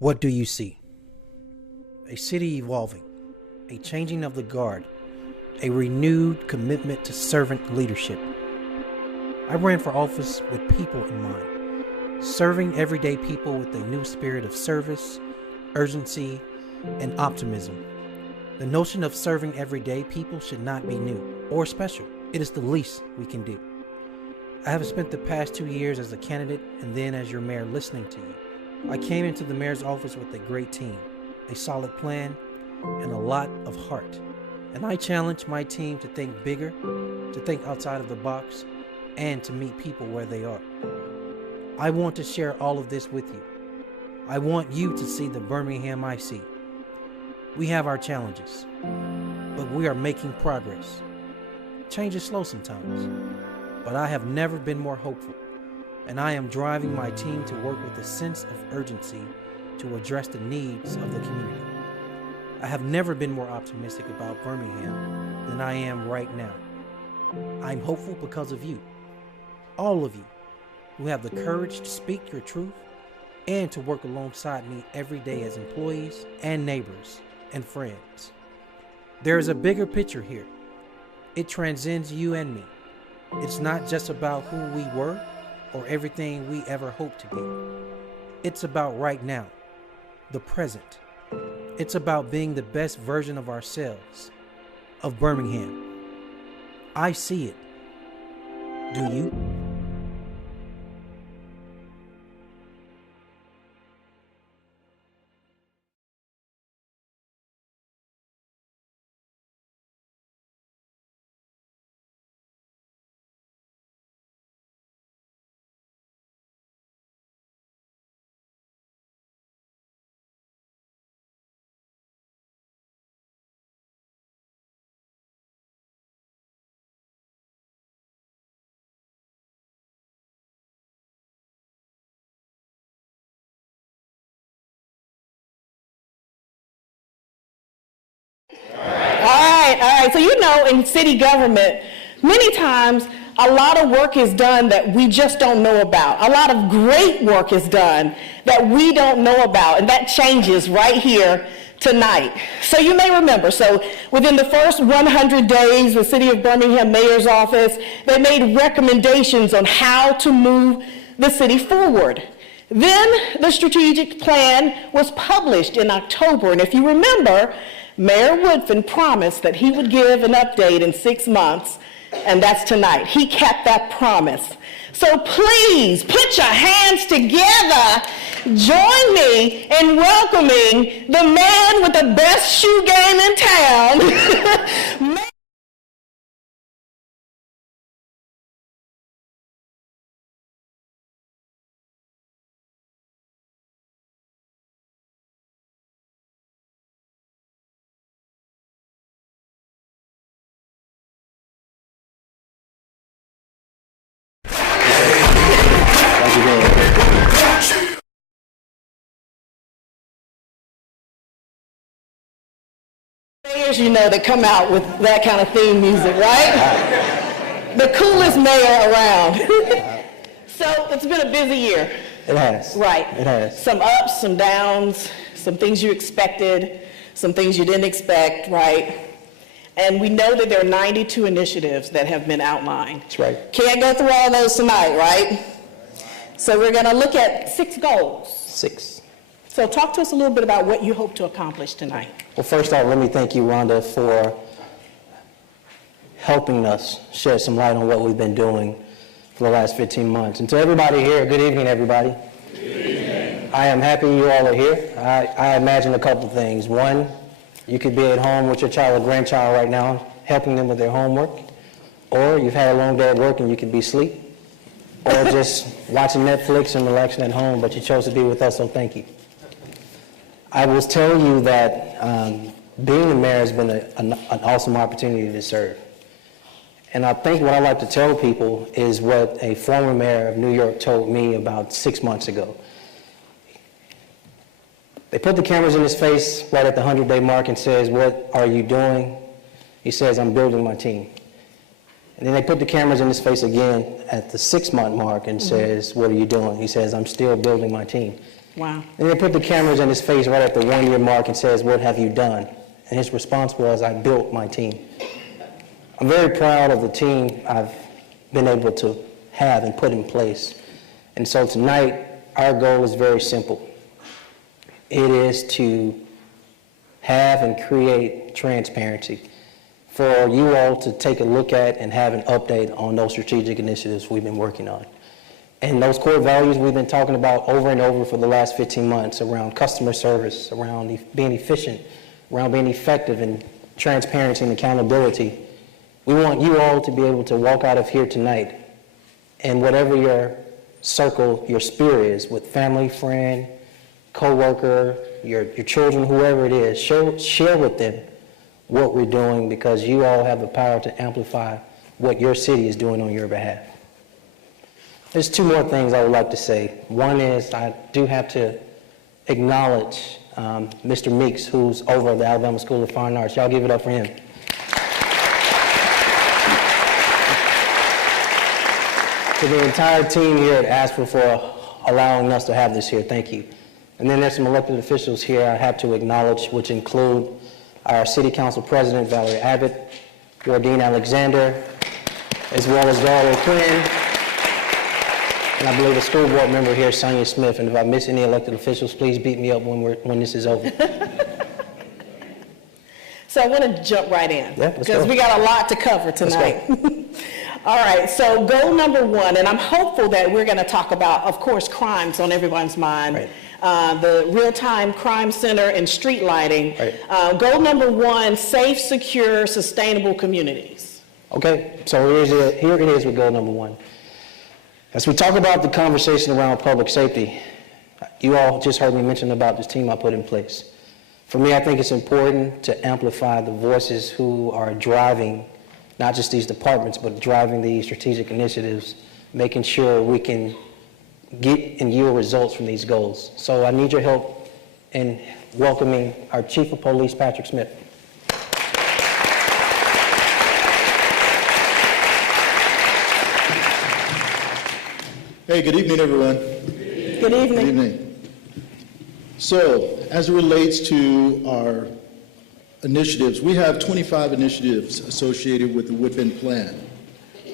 What do you see? A city evolving, a changing of the guard, a renewed commitment to servant leadership. I ran for office with people in mind, serving everyday people with a new spirit of service, urgency, and optimism. The notion of serving everyday people should not be new or special. It is the least we can do. I have spent the past 2 years as a candidate and then as your mayor listening to you. I came into the mayor's office with a great team, a solid plan, and a lot of heart. And I challenge my team to think bigger, to think outside of the box, and to meet people where they are. I want to share all of this with you. I want you to see the Birmingham I see. We have our challenges, but we are making progress. Change is slow sometimes, but I have never been more hopeful, and I am driving my team to work with a sense of urgency to address the needs of the community. I have never been more optimistic about Birmingham than I am right now. I'm hopeful because of you, all of you, who have the courage to speak your truth and to work alongside me every day as employees and neighbors and friends. There is a bigger picture here. It transcends you and me. It's not just about who we were or everything we ever hoped to be. It's about right now, the present. It's about being the best version of ourselves, of Birmingham. I see it. Do you? All right. So you know, in city government, many times a lot of work is done that we just don't know about. A lot of great work is done that we don't know about, and that changes right here tonight. So you may remember, so within the first 100 days, the City of Birmingham Mayor's Office, they made recommendations on how to move the city forward. Then the strategic plan was published in October, and if you remember, Mayor Woodfin promised that he would give an update in 6 months, and that's tonight. He kept that promise. So please put your hands together. Join me in welcoming the man with the best shoe game in town. You know, that come out with that kind of theme music, right? The coolest mayor around. So it's been a busy year. It has. Right. It has. Some ups, some downs, some things you expected, some things you didn't expect, right? And we know that there are 92 initiatives that have been outlined. That's right. Can't go through all those tonight, right? So we're going to look at 6 goals. 6. So talk to us a little bit about what you hope to accomplish tonight. Well, first off, let me thank you, Rhonda, for helping us shed some light on what we've been doing for the last 15 months. And to everybody here, good evening, everybody. Good evening. I am happy you all are here. I imagine a couple things. One, you could be at home with your child or grandchild right now, helping them with their homework. Or you've had a long day at work and you could be asleep. Or just watching Netflix and relaxing at home, but you chose to be with us, so thank you. I will tell you that being the mayor has been an awesome opportunity to serve. And I think what I like to tell people is what a former mayor of New York told me about 6 months ago. They put the cameras in his face right at the 100-day mark and says, "What are you doing?" He says, "I'm building my team." And then they put the cameras in his face again at the 6-month mark and says, "What are you doing?" He says, "I'm still building my team." Wow. And they put the cameras in his face right at the 1-year mark and says, "What have you done?" And his response was, "I built my team." I'm very proud of the team I've been able to have and put in place. And so tonight, our goal is very simple. It is to have and create transparency for you all to take a look at and have an update on those strategic initiatives we've been working on. And those core values we've been talking about over and over for the last 15 months around customer service, around being efficient, around being effective, and transparency and accountability. We want you all to be able to walk out of here tonight, and whatever your circle, your sphere is, with family, friend, co-worker, your children, whoever it is, share with them what we're doing, because you all have the power to amplify what your city is doing on your behalf. There's 2 more things I would like to say. One is I do have to acknowledge Mr. Meeks, who's over at the Alabama School of Fine Arts. Y'all give it up for him. To the entire team here at ASPA for allowing us to have this here, thank you. And then there's some elected officials here I have to acknowledge, which include our City Council President, Valerie Abbott, Jordine Alexander, as well as Darla Quinn, and I believe a school board member here, Sonia Smith. And if I miss any elected officials, please beat me up when this is over. So I want to jump right in, because we got a lot to cover tonight. All right, so goal number 1, and I'm hopeful that we're going to talk about, of course, crimes on everyone's mind, right. The real-time crime center and street lighting. Right. Goal number 1, safe, secure, sustainable communities. Okay, so here it is with goal number 1. As we talk about the conversation around public safety, you all just heard me mention about this team I put in place. For me, I think it's important to amplify the voices who are driving not just these departments, but driving these strategic initiatives, making sure we can get and yield results from these goals. So I need your help in welcoming our Chief of Police, Patrick Smith. Hey, good evening, everyone. Good evening. Good evening. So, as it relates to our initiatives, we have 25 initiatives associated with the Woodfin Plan,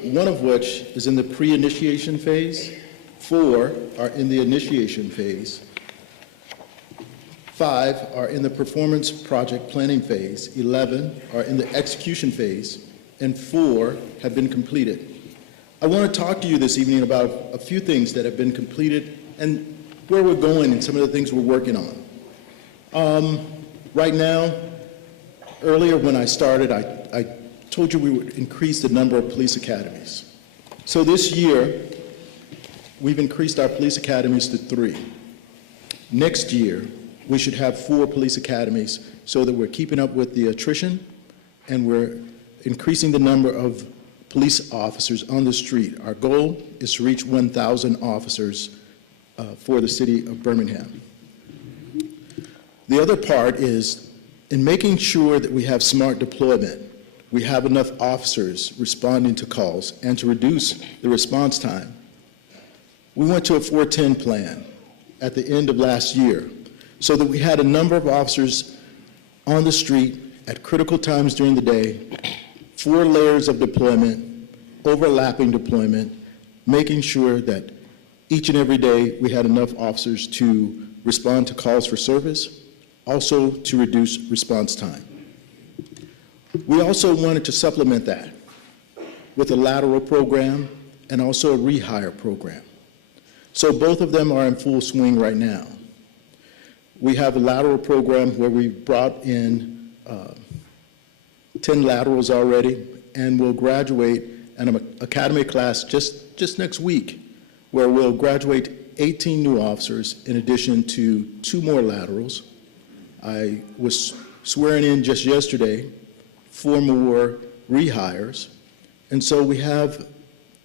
one of which is in the pre-initiation phase, 4 are in the initiation phase, 5 are in the performance project planning phase, 11 are in the execution phase, and 4 have been completed. I want to talk to you this evening about a few things that have been completed and where we're going and some of the things we're working on. Right now, earlier when I started, I told you we would increase the number of police academies. So this year, we've increased our police academies to 3. Next year, we should have 4 police academies so that we're keeping up with the attrition and we're increasing the number of police officers on the street. Our goal is to reach 1,000 officers for the city of Birmingham. The other part is in making sure that we have smart deployment, we have enough officers responding to calls, and to reduce the response time. We went to a 410 plan at the end of last year so that we had a number of officers on the street at critical times during the day, 4 layers of deployment, overlapping deployment, making sure that each and every day we had enough officers to respond to calls for service, also to reduce response time. We also wanted to supplement that with a lateral program and also a rehire program. So both of them are in full swing right now. We have a lateral program where we brought in 10 laterals already, and we'll graduate an academy class just next week, where we'll graduate 18 new officers in addition to 2 more laterals. I was swearing in just yesterday 4 more rehires, and so we have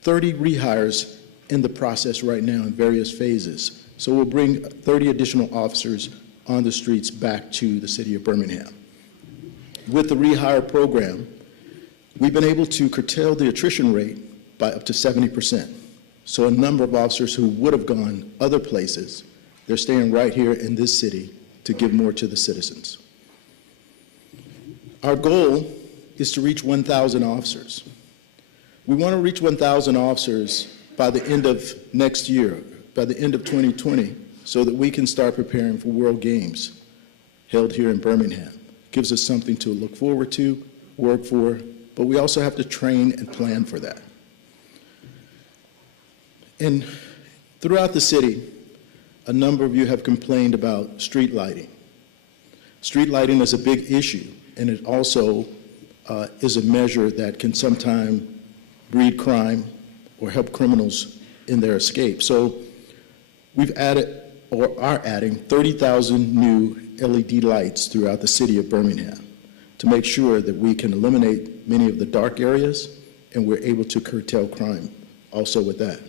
30 rehires in the process right now in various phases. So we'll bring 30 additional officers on the streets back to the city of Birmingham. With the Rehire Program, we've been able to curtail the attrition rate by up to 70%. So a number of officers who would have gone other places They're staying right here in this city to give more to the citizens. Our goal is to reach 1,000 officers. We want to reach 1,000 officers by the end of next year, by the end of 2020, so that we can start preparing for World Games held here in Birmingham. Gives us something to look forward to, work for, but we also have to train and plan for that. And throughout the city, a number of you have complained about street lighting. Street lighting is a big issue, and it also is a measure that can sometimes breed crime or help criminals in their escape. So we've added, or are adding, 30,000 new LED lights throughout the city of Birmingham to make sure that we can eliminate many of the dark areas, and we're able to curtail crime also with that.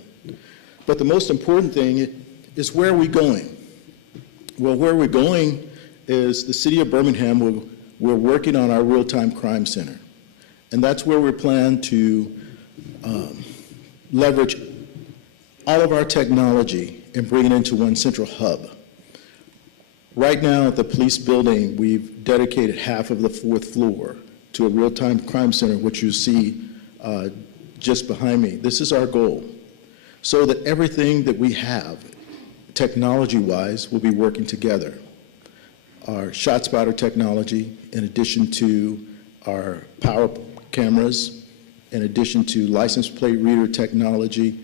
But the most important thing is, where are we going? Well, where we're going is the city of Birmingham. We're working on our real-time crime center, and that's where we plan to leverage all of our technology and bring it into one central hub. Right now at the police building, we've dedicated half of the 4th floor to a real-time crime center, which you see just behind me. This is our goal, so that everything that we have, technology-wise, will be working together. Our ShotSpotter technology, in addition to our power cameras, in addition to license plate reader technology,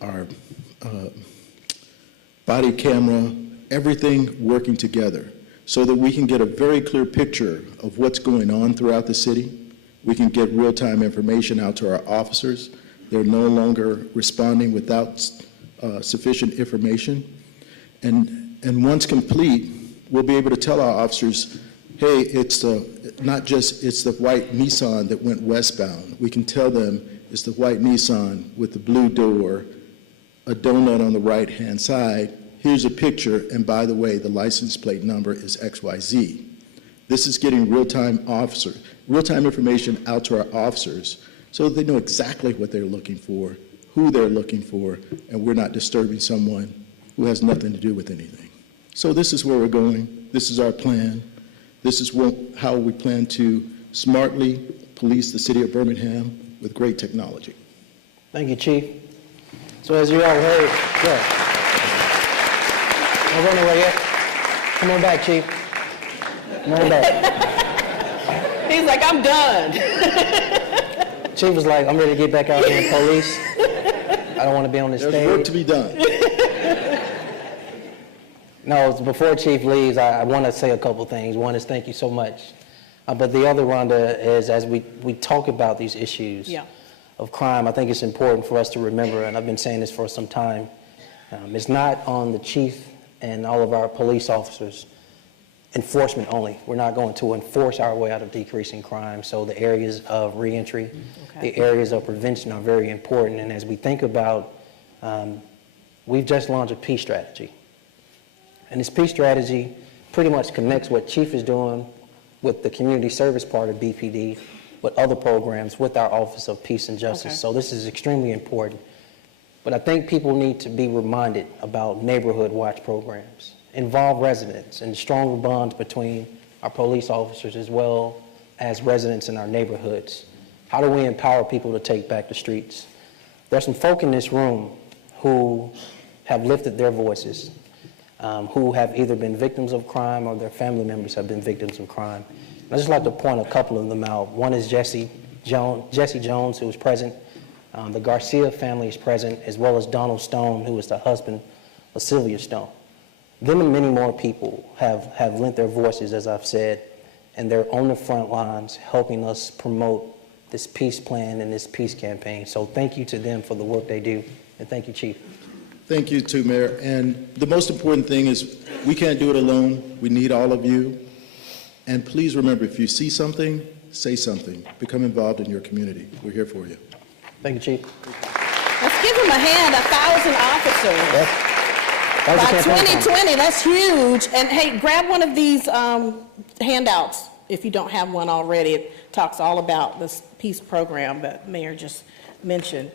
our body camera, everything working together so that we can get a very clear picture of what's going on throughout the city. We can get real-time information out to our officers. They're no longer responding without sufficient information. And once complete, we'll be able to tell our officers, hey, it's not just it's the white Nissan that went westbound. We can tell them it's the white Nissan with the blue door, a donut on the right-hand side. Here's a picture, and by the way, the license plate number is XYZ. This is getting real-time information out to our officers so that they know exactly what they're looking for, who they're looking for, and we're not disturbing someone who has nothing to do with anything. So this is where we're going. This is our plan. This is how we plan to smartly police the city of Birmingham with great technology. Thank you, Chief. So as you all heard, yeah. Don't run away yet. Come on back, Chief. Come on back. He's like, I'm done. Chief was like, I'm ready to get back out here and police. I don't want to be on this stage. There's work to be done. No, before Chief leaves, I want to say a couple things. One is thank you so much. But the other, Rhonda, is as we talk about these issues of crime, I think it's important for us to remember, and I've been saying this for some time, it's not on the chief and all of our police officers enforcement only. We're not going to enforce our way out of decreasing crime. So the areas of reentry, the areas of prevention are very important. And as we think about, we've just launched a peace strategy. And this peace strategy pretty much connects what Chief is doing with the community service part of BPD, with other programs, with our Office of Peace and Justice. So this is extremely important. But I think people need to be reminded about neighborhood watch programs, involve residents, and stronger bonds between our police officers as well as residents in our neighborhoods. How do we empower people to take back the streets? There's some folk in this room who have lifted their voices, who have either been victims of crime or their family members have been victims of crime. I'd just like to point a couple of them out. One is Jesse Jones, who was present. The Garcia family is present, as well as Donald Stone, who is the husband of Sylvia Stone. Them and many more people have lent their voices, as I've said, and they're on the front lines helping us promote this peace plan and this peace campaign. So thank you to them for the work they do, and thank you, Chief. Thank you, too, Mayor. And the most important thing is we can't do it alone. We need all of you. And please remember, if you see something, say something. Become involved in your community. We're here for you. Thank you, Chief. Let's give him a hand, 1,000 officers. By 2020, that's huge. And hey, grab one of these handouts if you don't have one already. It talks all about this peace program that Mayor just mentioned.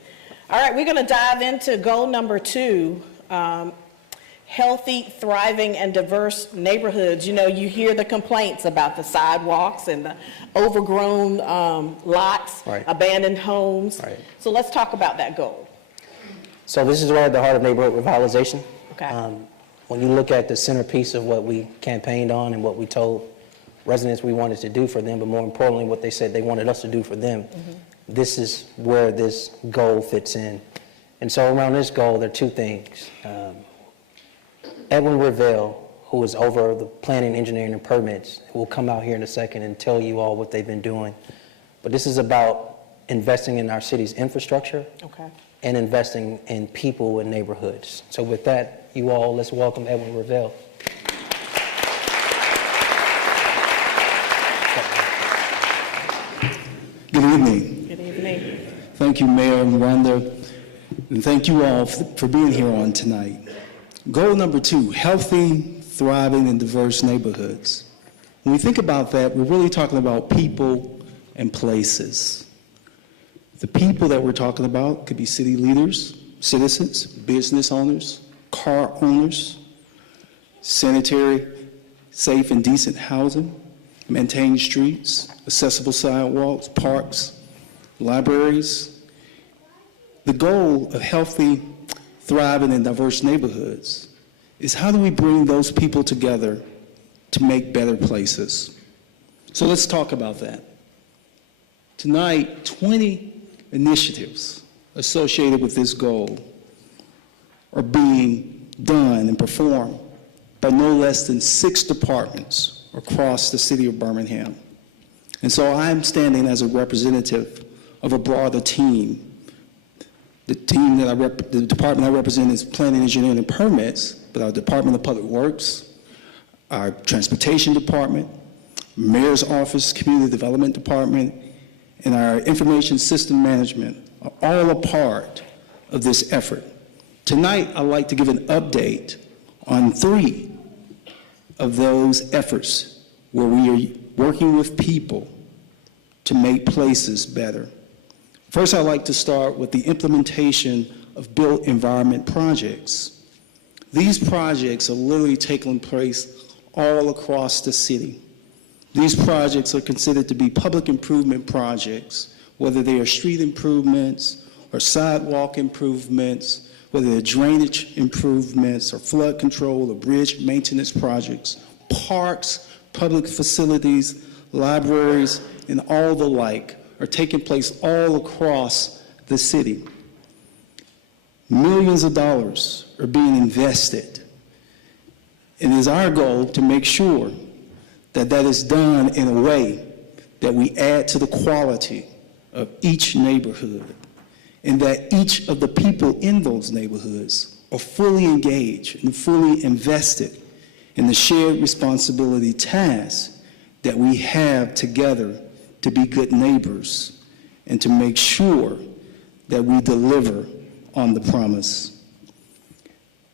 All right, we're going to dive into goal number 2. healthy, thriving, and diverse neighborhoods. You know, you hear the complaints about the sidewalks and the overgrown lots, Right. abandoned homes. Right. So let's talk about that goal. So this is right at the heart of neighborhood revitalization. Okay. When you look at the centerpiece of what we campaigned on and what we told residents we wanted to do for them, but more importantly, what they said they wanted us to do for them, this is where this goal fits in. And so around this goal, there are two things. Edwin Revelle, who is over the planning, engineering, and permits, will come out here in a second and tell you all what they've been doing. But this is about investing in our city's infrastructure Okay. and investing in people and neighborhoods. So with that, you all, let's welcome Edwin Revelle. Good evening. Good evening. Thank you, Mayor and Wanda, and thank you all for being here on tonight. Goal number 2, healthy, thriving, and diverse neighborhoods. When we think about that, we're really talking about people and places. The people that we're talking about could be city leaders, citizens, business owners, car owners, sanitary, safe and decent housing, maintained streets, accessible sidewalks, parks, libraries. The goal of healthy, thriving, and diverse neighborhoods is how do we bring those people together to make better places? So let's talk about that. Tonight, 20 initiatives associated with this goal are being done and performed by no less than 6 departments across the city of Birmingham. And so I'm standing as a representative of a broader team. The team that the department I represent is planning, engineering, and permits, but our Department of Public Works, our Transportation Department, Mayor's Office, Community Development Department, and our Information System Management are all a part of this effort. Tonight, I'd like to give an update on 3 of those efforts where we are working with people to make places better. First, I'd like to start with the implementation of built environment projects. These projects are literally taking place all across the city. These projects are considered to be public improvement projects, whether they are street improvements or sidewalk improvements, whether they're drainage improvements or flood control or bridge maintenance projects, parks, public facilities, libraries, and all the like are taking place all across the city. Millions of dollars are being invested. It is our goal to make sure that that is done in a way that we add to the quality of each neighborhood, and that each of the people in those neighborhoods are fully engaged and fully invested in the shared responsibility tasks that we have together to be good neighbors and to make sure that we deliver on the promise.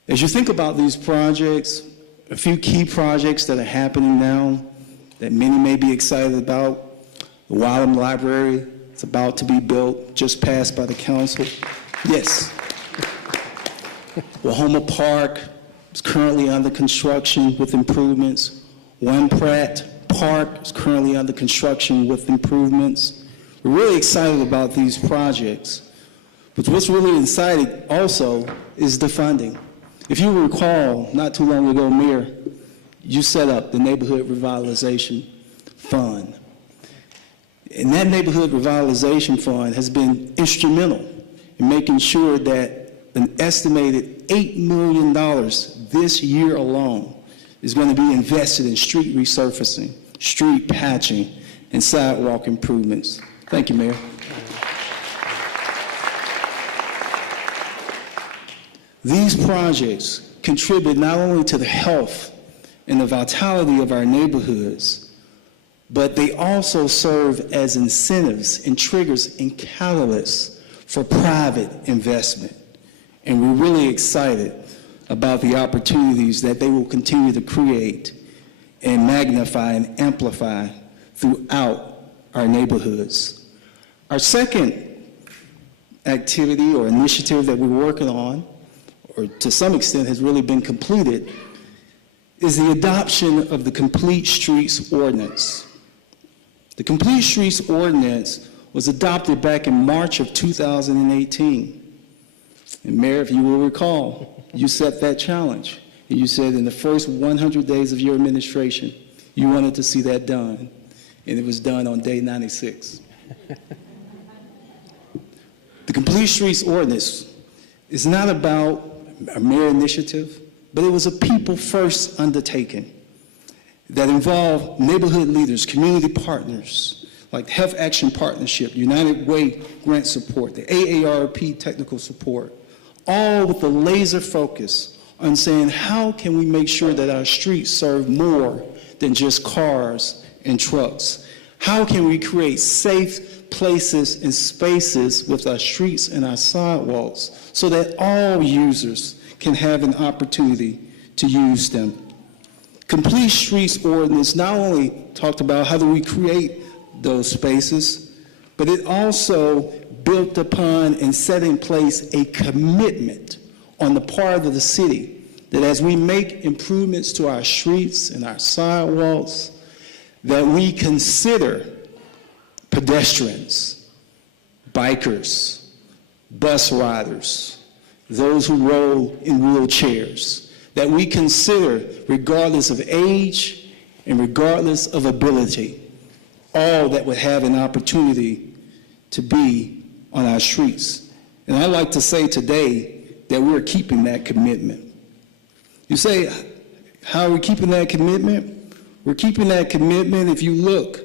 As you think about these projects, a few key projects that are happening now that many may be excited about: the Wadham Library, it's about to be built, just passed by the council. Yes. Wahoma Park is currently under construction with improvements. One Pratt Park is currently under construction with improvements. We're really excited about these projects. But what's really exciting also is the funding. If you recall, not too long ago, Mayor, you set up the Neighborhood Revitalization Fund. And that Neighborhood Revitalization Fund has been instrumental in making sure that an estimated $8 million this year alone is going to be invested in street resurfacing, street patching, and sidewalk improvements. Thank you, Mayor. These projects contribute not only to the health and the vitality of our neighborhoods, but they also serve as incentives and triggers and catalysts for private investment. And we're really excited about the opportunities that they will continue to create and magnify and amplify throughout our neighborhoods. Our second activity or initiative that we're working on or to some extent has really been completed, is the adoption of the Complete Streets Ordinance. The Complete Streets Ordinance was adopted back in March of 2018. And Mayor, if you will recall, you set that challenge. And you said in the first 100 days of your administration, you wanted to see that done. And it was done on day 96. The Complete Streets Ordinance is not about a mere initiative, but it was a people-first undertaking that involved neighborhood leaders, community partners, like Health Action Partnership, United Way Grant Support, the AARP Technical Support, all with the laser focus on saying, how can we make sure that our streets serve more than just cars and trucks? How can we create safe places and spaces with our streets and our sidewalks so that all users can have an opportunity to use them? Complete Streets Ordinance not only talked about how do we create those spaces, but it also built upon and set in place a commitment on the part of the city that as we make improvements to our streets and our sidewalks, that we consider pedestrians, bikers, bus riders, those who roll in wheelchairs, that we consider, regardless of age and regardless of ability, all that would have an opportunity to be on our streets. And I'd like to say today that we're keeping that commitment. You say, how are we keeping that commitment? We're keeping that commitment. If you look,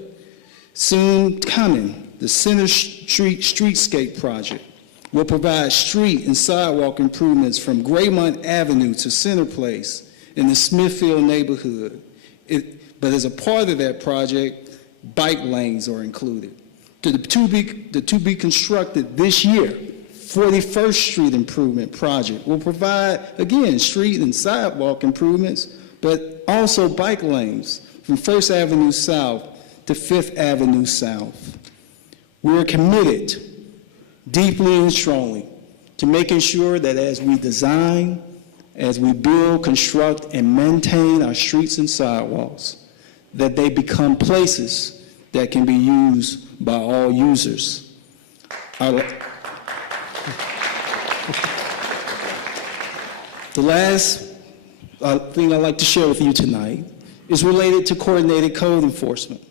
soon coming, the Center Street Streetscape Project will provide street and sidewalk improvements from Graymont Avenue to Center Place in the Smithfield neighborhood. But as a part of that project, bike lanes are included. The to be constructed this year 41st Street Improvement Project will provide, again, street and sidewalk improvements, but also bike lanes from 1st Avenue South to 5th Avenue South. We're committed deeply and strongly to making sure that as we design, as we build, construct, and maintain our streets and sidewalks, that they become places that can be used by all users. The last thing I'd like to share with you tonight is related to coordinated code enforcement.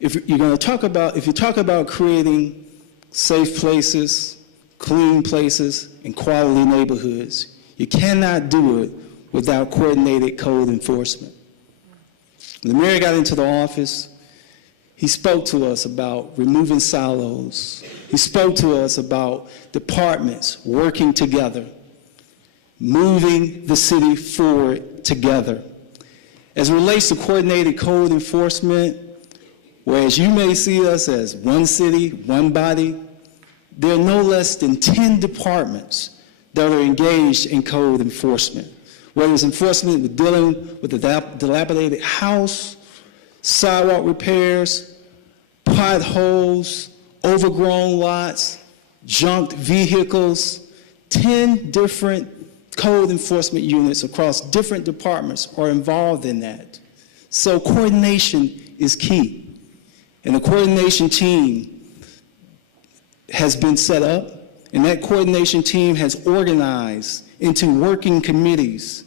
If you talk about creating safe places, clean places, and quality neighborhoods, you cannot do it without coordinated code enforcement. When the mayor got into the office, he spoke to us about removing silos. He spoke to us about departments working together, moving the city forward together. As it relates to coordinated code enforcement, whereas you may see us as one city, one body, there are no less than 10 departments that are engaged in code enforcement. Whether it's enforcement with dealing with the dilapidated house, sidewalk repairs, potholes, overgrown lots, junked vehicles, 10 different code enforcement units across different departments are involved in that. So coordination is key. And the coordination team has been set up, and that coordination team has organized into working committees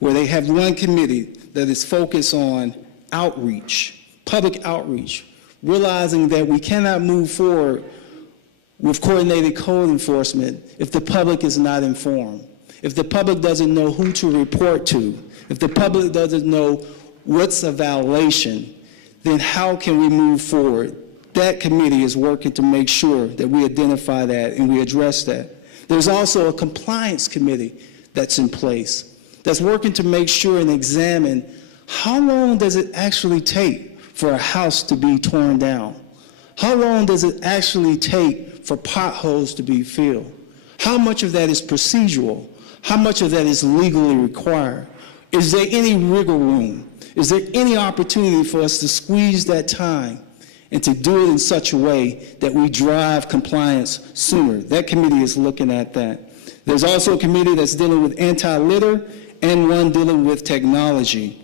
where they have one committee that is focused on outreach, public outreach, realizing that we cannot move forward with coordinated code enforcement if the public is not informed, if the public doesn't know who to report to, if the public doesn't know what's a violation, then how can we move forward? That committee is working to make sure that we identify that and we address that. There's also a compliance committee that's in place that's working to make sure and examine how long does it actually take for a house to be torn down? How long does it actually take for potholes to be filled? How much of that is procedural? How much of that is legally required? Is there any wiggle room? Is there any opportunity for us to squeeze that time and to do it in such a way that we drive compliance sooner. That committee is looking at that. There's also a committee that's dealing with anti-litter and one dealing with technology.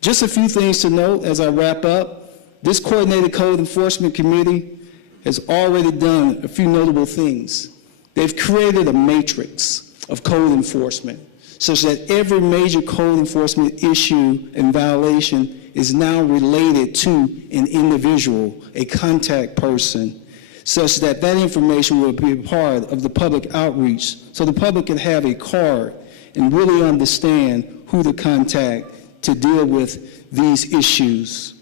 Just a few things to note as I wrap up. This Coordinated Code Enforcement Committee has already done a few notable things. They've created a matrix of code enforcement such that every major code enforcement issue and violation is now related to an individual, a contact person, such that that information will be a part of the public outreach so the public can have a card and really understand who to contact to deal with these issues.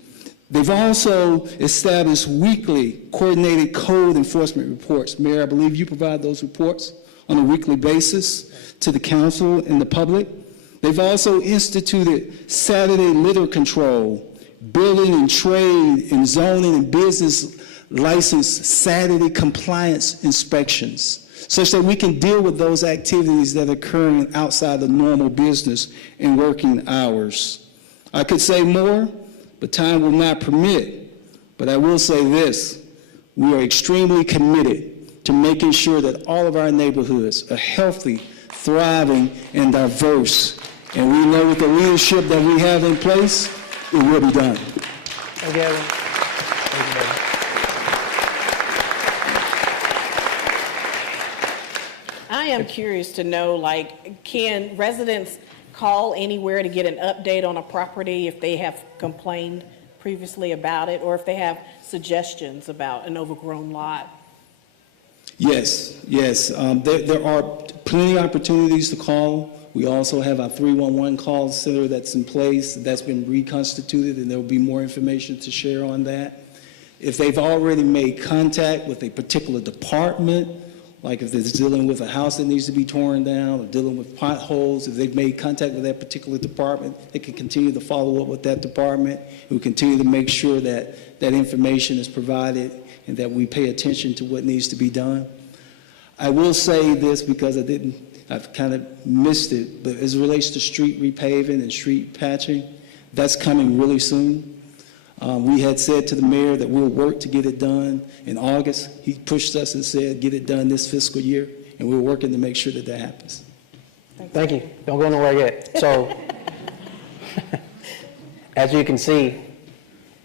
They've also established weekly coordinated code enforcement reports. Mayor, I believe you provide those reports on a weekly basis to the council and the public. They've also instituted Saturday litter control, building and trade and zoning and business license Saturday compliance inspections, such that we can deal with those activities that are occurring outside the normal business and working hours. I could say more, but time will not permit. But I will say this: we are extremely committed to making sure that all of our neighborhoods are healthy, thriving, and diverse. And we know with the leadership that we have in place, it will be done. Thank you, Edwin. Thank you, I am curious to know, like, can residents call anywhere to get an update on a property if they have complained previously about it, or if they have suggestions about an overgrown lot? Yes. There are plenty of opportunities to call. We also have our 311 call center that's in place, that's been reconstituted, and there will be more information to share on that. If they've already made contact with a particular department, like if they're dealing with a house that needs to be torn down or dealing with potholes, if they've made contact with that particular department, they can continue to follow up with that department. We continue to make sure that that information is provided and that we pay attention to what needs to be done. I will say this because I've kind of missed it, but as it relates to street repaving and street patching, that's coming really soon. We had said to the mayor that we'll work to get it done in August. He pushed us and said, get it done this fiscal year, and we're working to make sure that that happens. Thank you. Don't go nowhere yet. So, as you can see,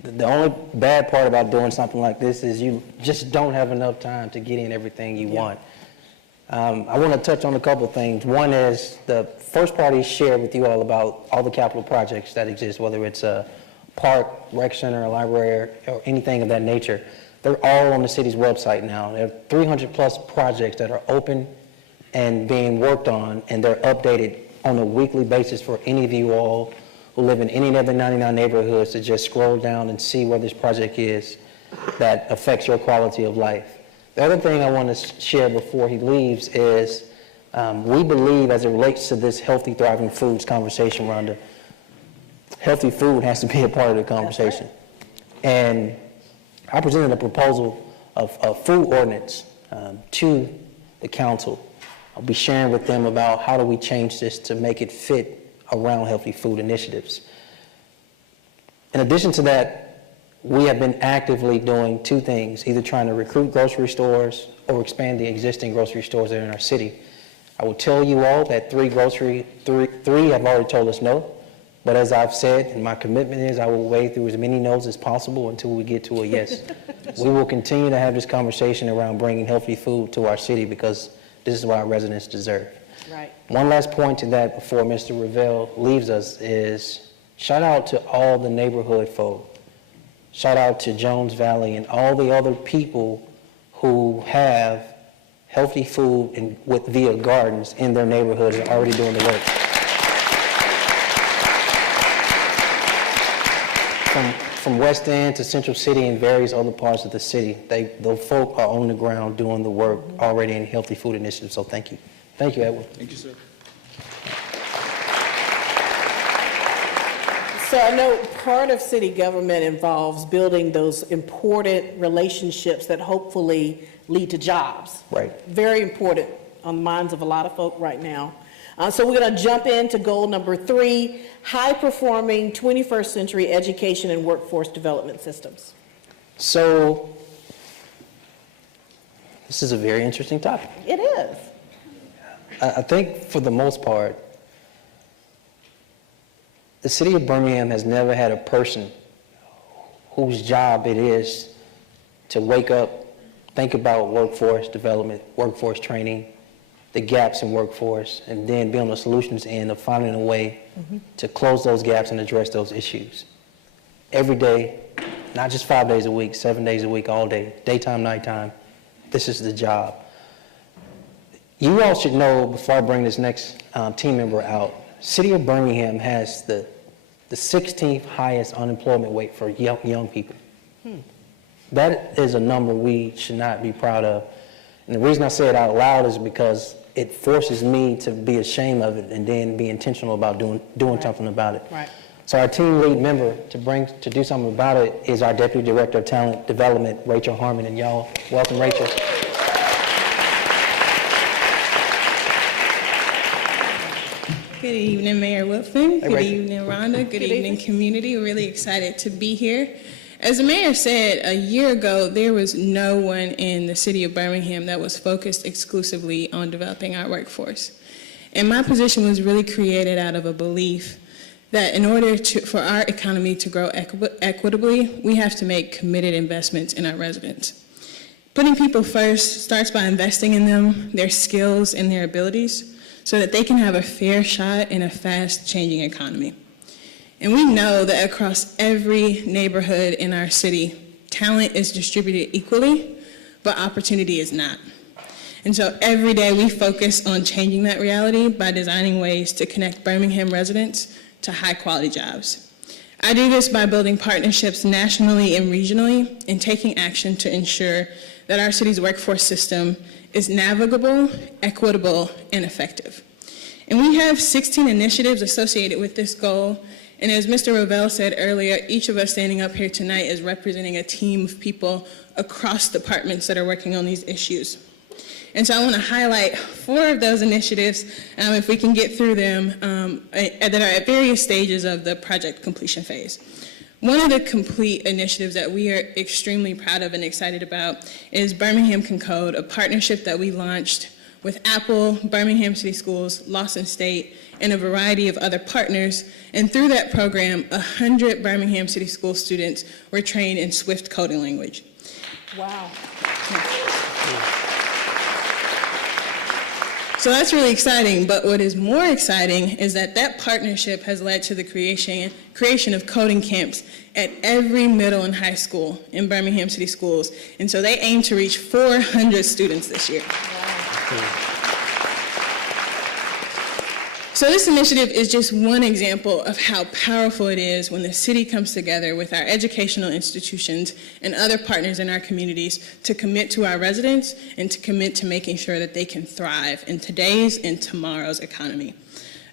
the only bad part about doing something like this is you just don't have enough time to get in everything you want. I want to touch on a couple of things. One is the first party shared with you all about all the capital projects that exist, whether it's a park, rec center, a library, or anything of that nature. They're all on the city's website now. There are 300 plus projects that are open and being worked on, and they're updated on a weekly basis for any of you all who live in any of the 99 neighborhoods to just scroll down and see where this project is that affects your quality of life. The other thing I want to share before he leaves is we believe, as it relates to this healthy, thriving foods conversation, Rhonda, healthy food has to be a part of the conversation. And I presented a proposal of a food ordinance to the council. I'll be sharing with them about how do we change this to make it fit around healthy food initiatives. In addition to that, we have been actively doing two things, either trying to recruit grocery stores or expand the existing grocery stores that are in our city. I will tell you all that three have already told us no, but as I've said, and my commitment is I will wade through as many no's as possible until we get to a yes. We will continue to have this conversation around bringing healthy food to our city because this is what our residents deserve. Right. One last point to that before Mr. Revelle leaves us is shout out to all the neighborhood folk. Shout out to Jones Valley and all the other people who have healthy food and via gardens in their neighborhoods and already doing the work. From West End to Central City and various other parts of the city, those folk are on the ground doing the work already in healthy food initiatives. So thank you. Thank you, Edward. Thank you, sir. So I know part of city government involves building those important relationships that hopefully lead to jobs. Right. Very important on the minds of a lot of folk right now. So we're going to jump into goal number 3, high-performing 21st century education and workforce development systems. So, this is a very interesting topic. It is. I think for the most part, the city of Birmingham has never had a person whose job it is to wake up, think about workforce development, workforce training, the gaps in workforce, and then be on the solutions end of finding a way to close those gaps and address those issues. Every day, not just 5 days a week, 7 days a week, all day, daytime, nighttime, this is the job. You all should know, before I bring this next team member out, City of Birmingham has the 16th highest unemployment rate for young people. That is a number we should not be proud of. And the reason I say it out loud is because it forces me to be ashamed of it and then be intentional about doing something about it. Right. So our team lead member to do something about it is our Deputy Director of Talent Development, Rachel Harmon, and y'all welcome Rachel. Good evening, Mayor Wilson. Good Rachel. evening, Rhonda. Good evening, community. We're really excited to be here. As the mayor said, a year ago, there was no one in the city of Birmingham that was focused exclusively on developing our workforce. And my position was really created out of a belief that in order for our economy to grow equitably, we have to make committed investments in our residents. Putting people first starts by investing in them, their skills, and their abilities, so that they can have a fair shot in a fast-changing economy. And we know that across every neighborhood in our city, talent is distributed equally, but opportunity is not. And so every day we focus on changing that reality by designing ways to connect Birmingham residents to high-quality jobs. I do this by building partnerships nationally and regionally and taking action to ensure that our city's workforce system is navigable, equitable, and effective. And we have 16 initiatives associated with this goal. And as Mr. Rovell said earlier, each of us standing up here tonight is representing a team of people across departments that are working on these issues. And so I want to highlight 4 of those initiatives, if we can get through them, that are at various stages of the project completion phase. One of the complete initiatives that we are extremely proud of and excited about is Birmingham Can Code, a partnership that we launched with Apple, Birmingham City Schools, Lawson State, and a variety of other partners. And through that program, 100 Birmingham City School students were trained in Swift coding language. Wow. So that's really exciting, but what is more exciting is that that partnership has led to the creation of coding camps at every middle and high school in Birmingham City Schools. And so they aim to reach 400 students this year. Wow. So this initiative is just one example of how powerful it is when the city comes together with our educational institutions and other partners in our communities to commit to our residents and to commit to making sure that they can thrive in today's and tomorrow's economy.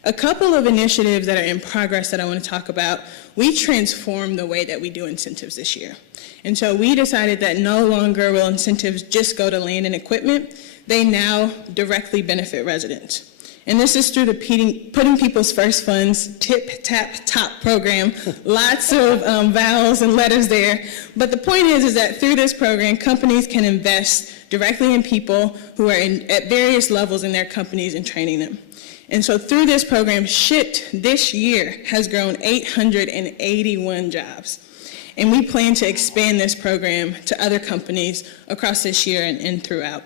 A couple of initiatives that are in progress that I want to talk about, we transformed the way that we do incentives this year. And so we decided that no longer will incentives just go to land and equipment, they now directly benefit residents. And this is through the Putting People's First Funds Tip, Tap, Top program. Lots of vowels and letters there. But the point is that through this program, companies can invest directly in people who are at various levels in their companies and training them. And so through this program, SHIT this year has grown 881 jobs. And we plan to expand this program to other companies across this year and throughout.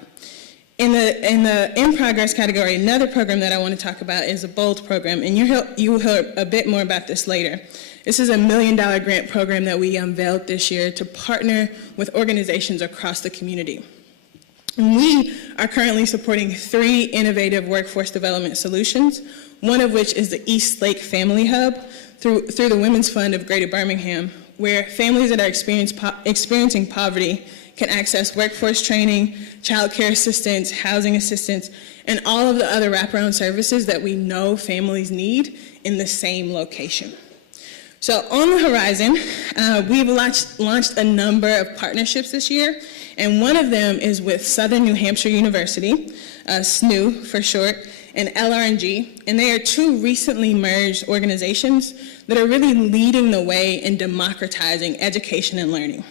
In the in-progress category, another program that I want to talk about is the BOLD program, and you will hear a bit more about this later. This is a $1 million grant program that we unveiled this year to partner with organizations across the community. And we are currently supporting 3 innovative workforce development solutions, one of which is the East Lake Family Hub through the Women's Fund of Greater Birmingham, where families that are experiencing poverty can access workforce training, child care assistance, housing assistance, and all of the other wraparound services that we know families need in the same location. So on the horizon, we've launched a number of partnerships this year, and one of them is with Southern New Hampshire University, SNU for short, and LRNG, and they are 2 recently merged organizations that are really leading the way in democratizing education and learning.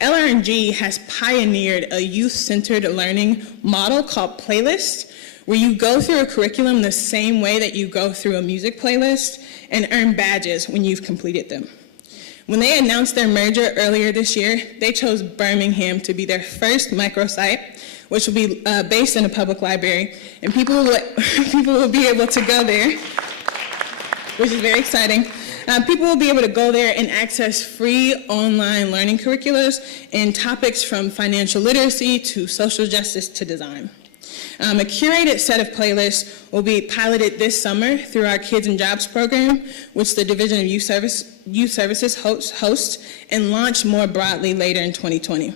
LRNG has pioneered a youth-centered learning model called Playlist, where you go through a curriculum the same way that you go through a music playlist and earn badges when you've completed them. When they announced their merger earlier this year, they chose Birmingham to be their first microsite, which will be based in a public library, and people will be able to go there, which is very exciting. People will be able to go there and access free online learning curriculums in topics from financial literacy to social justice to design. A curated set of playlists will be piloted this summer through our Kids and Jobs program, which the Division of Youth Services hosts, and launch more broadly later in 2020.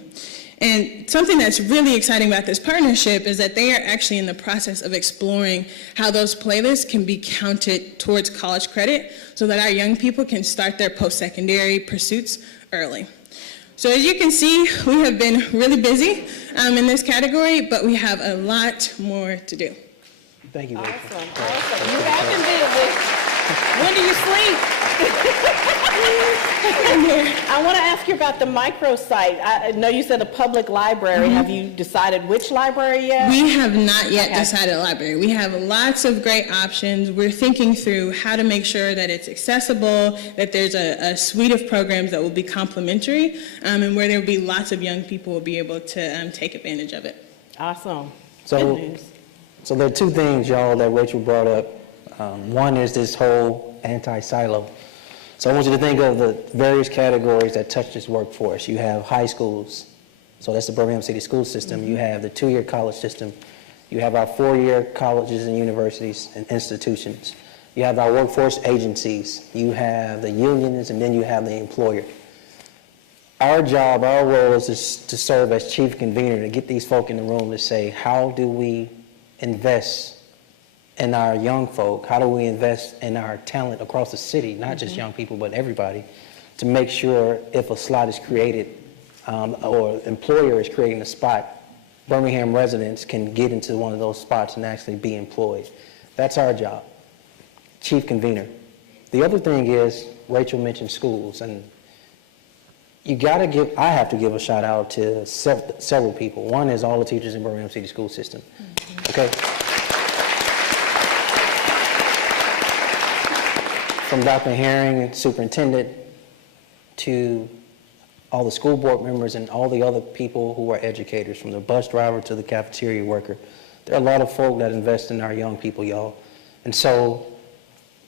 And something that's really exciting about this partnership is that they are actually in the process of exploring how those playlists can be counted towards college credit so that our young people can start their post-secondary pursuits early. So as you can see, we have been really busy in this category, but we have a lot more to do. Thank you, Rachel. Awesome. You have been busy. When do you sleep? I want to ask you about the microsite. I know you said a public library. Have you decided which library yet? We have not yet decided a library. We have lots of great options. We're thinking through how to make sure that it's accessible, that there's a suite of programs that will be complementary, and where there will be lots of young people will be able to take advantage of it. Awesome. So, Good news. so there are two things, y'all, that Rachel brought up. One is this whole anti-silo. So I want you to think of the various categories that touch this workforce. You have high schools, so that's the Birmingham City School System. You have the 2-year college system. You have our 4-year colleges and universities and institutions. You have our workforce agencies. You have the unions, and then you have the employer. Our job, our role is to serve as chief convener, to get these folk in the room to say, how do we invest in our young folk? How do we invest in our talent across the city, not just young people, but everybody, to make sure if a slot is created or employer is creating a spot, Birmingham residents can get into one of those spots and actually be employed. That's our job, chief convener. The other thing is, Rachel mentioned schools, and I have to give a shout out to several people. One is all the teachers in Birmingham City School System, okay? From Dr. Herring, superintendent, to all the school board members and all the other people who are educators, from the bus driver to the cafeteria worker. There are a lot of folk that invest in our young people, y'all. And so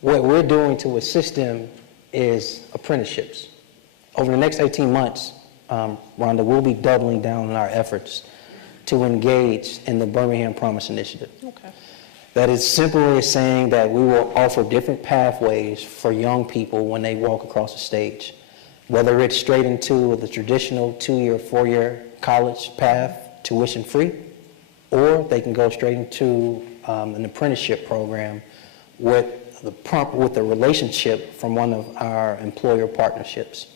what we're doing to assist them is apprenticeships. Over the next 18 months, Rhonda, we'll be doubling down on our efforts to engage in the Birmingham Promise initiative. Okay. That is simply saying that we will offer different pathways for young people when they walk across the stage, whether it's straight into the traditional 2-year, 4-year college path, tuition free, or they can go straight into an apprenticeship program with the relationship from one of our employer partnerships.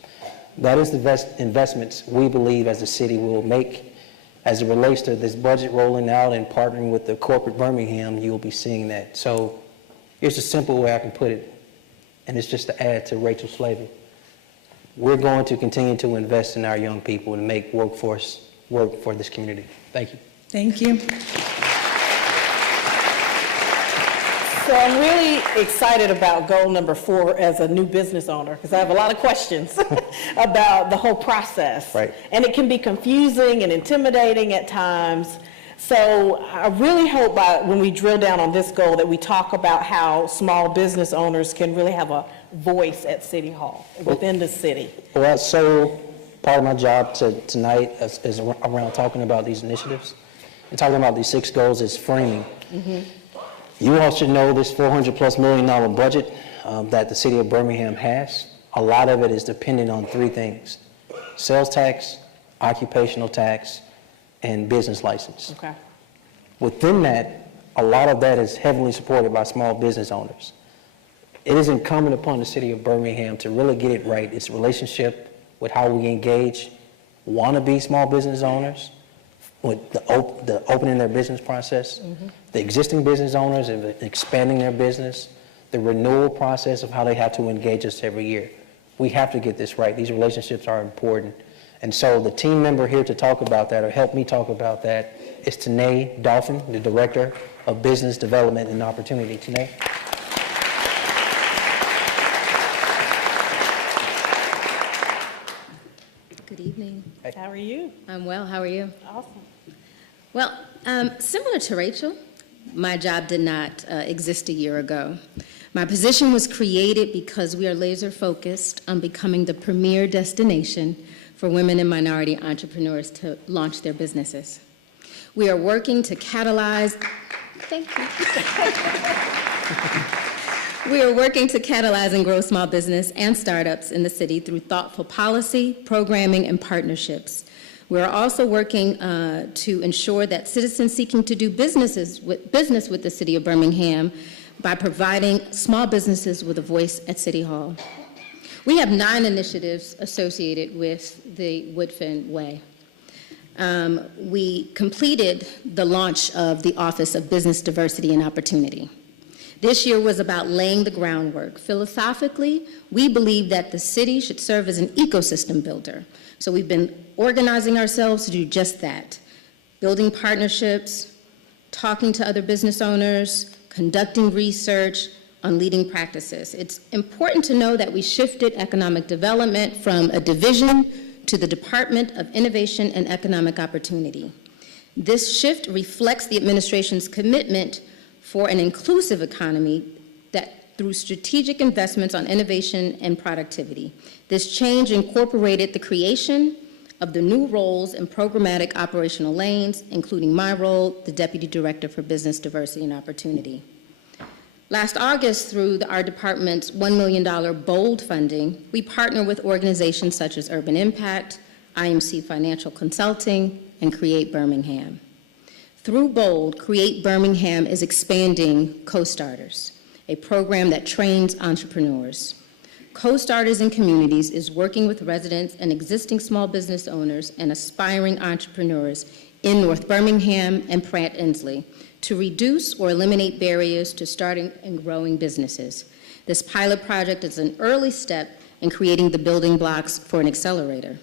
That is the investments we believe as a city will make. As it relates to this budget rolling out and partnering with the corporate Birmingham, you'll be seeing that. So here's a simple way I can put it, and it's just to add to Rachel's flavor. We're going to continue to invest in our young people and make workforce work for this community. Thank you. Thank you. So I'm really excited about goal number 4 as a new business owner, because I have a lot of questions about the whole process. Right. And it can be confusing and intimidating at times. So I really hope when we drill down on this goal that we talk about how small business owners can really have a voice at City Hall, within the city. Well, so part of my job tonight is around talking about these initiatives and talking about these 6 goals is framing. You all should know this $400+ million budget that the city of Birmingham has. A lot of it is dependent on 3 things: sales tax, occupational tax, and business license. Okay. Within that, a lot of that is heavily supported by small business owners. It is incumbent upon the city of Birmingham to really get it right. Its relationship with how we engage wannabe small business owners, with the opening their business process, the existing business owners and expanding their business, the renewal process of how they have to engage us every year. We have to get this right. These relationships are important. And so the team member here to talk about that, or help me talk about that, is Tanae Dolphin, the Director of Business Development and Opportunity. Tanae. Good evening. Hey. How are you? I'm well. How are you? Awesome. Well, similar to Rachel, my job did not exist a year ago. My position was created because we are laser focused on becoming the premier destination for women and minority entrepreneurs to launch their businesses. We are working to catalyze, thank you. We are working to catalyze and grow small business and startups in the city through thoughtful policy, programming, and partnerships. We are also working to ensure that citizens seeking to do business with the City of Birmingham by providing small businesses with a voice at City Hall. We have 9 initiatives associated with the Woodfin Way. We completed the launch of the Office of Business Diversity and Opportunity. This year was about laying the groundwork. Philosophically, we believe that the city should serve as an ecosystem builder. So we've been organizing ourselves to do just that, building partnerships, talking to other business owners, conducting research on leading practices. It's important to know that we shifted economic development from a division to the Department of Innovation and Economic Opportunity. This shift reflects the administration's commitment for an inclusive economy that through strategic investments on innovation and productivity. This change incorporated the creation of the new roles and programmatic operational lanes, including my role, the Deputy Director for Business Diversity and Opportunity. Last August, through our department's $1 million BOLD funding, we partner with organizations such as Urban Impact, IMC Financial Consulting, and Create Birmingham. Through BOLD, Create Birmingham is expanding Co-Starters, a program that trains entrepreneurs. Co-Starters in Communities is working with residents and existing small business owners and aspiring entrepreneurs in North Birmingham and Pratt Inslee to reduce or eliminate barriers to starting and growing businesses. This pilot project is an early step in creating the building blocks for an accelerator.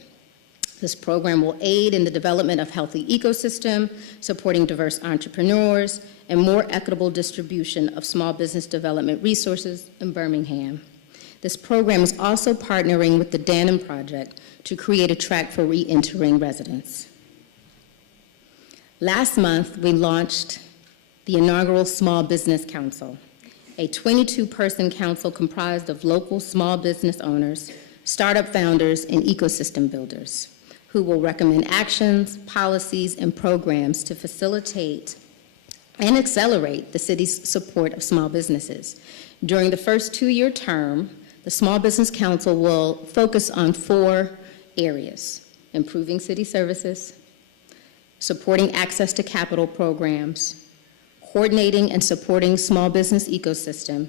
This program will aid in the development of healthy ecosystem, supporting diverse entrepreneurs, and more equitable distribution of small business development resources in Birmingham. This program is also partnering with the Dannon Project to create a track for re-entering residents. Last month, we launched the Inaugural Small Business Council, a 22-person council comprised of local small business owners, startup founders, and ecosystem builders, who will recommend actions, policies, and programs to facilitate and accelerate the city's support of small businesses. During the first 2-year term, the Small Business Council will focus on 4 areas: improving city services, supporting access to capital programs, coordinating and supporting small business ecosystem,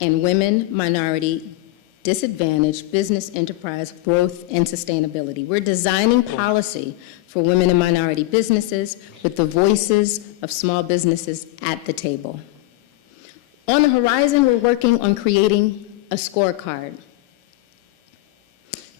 and women, minority, disadvantaged business enterprise growth and sustainability. We're designing policy for women and minority businesses with the voices of small businesses at the table. On the horizon, we're working on creating a scorecard.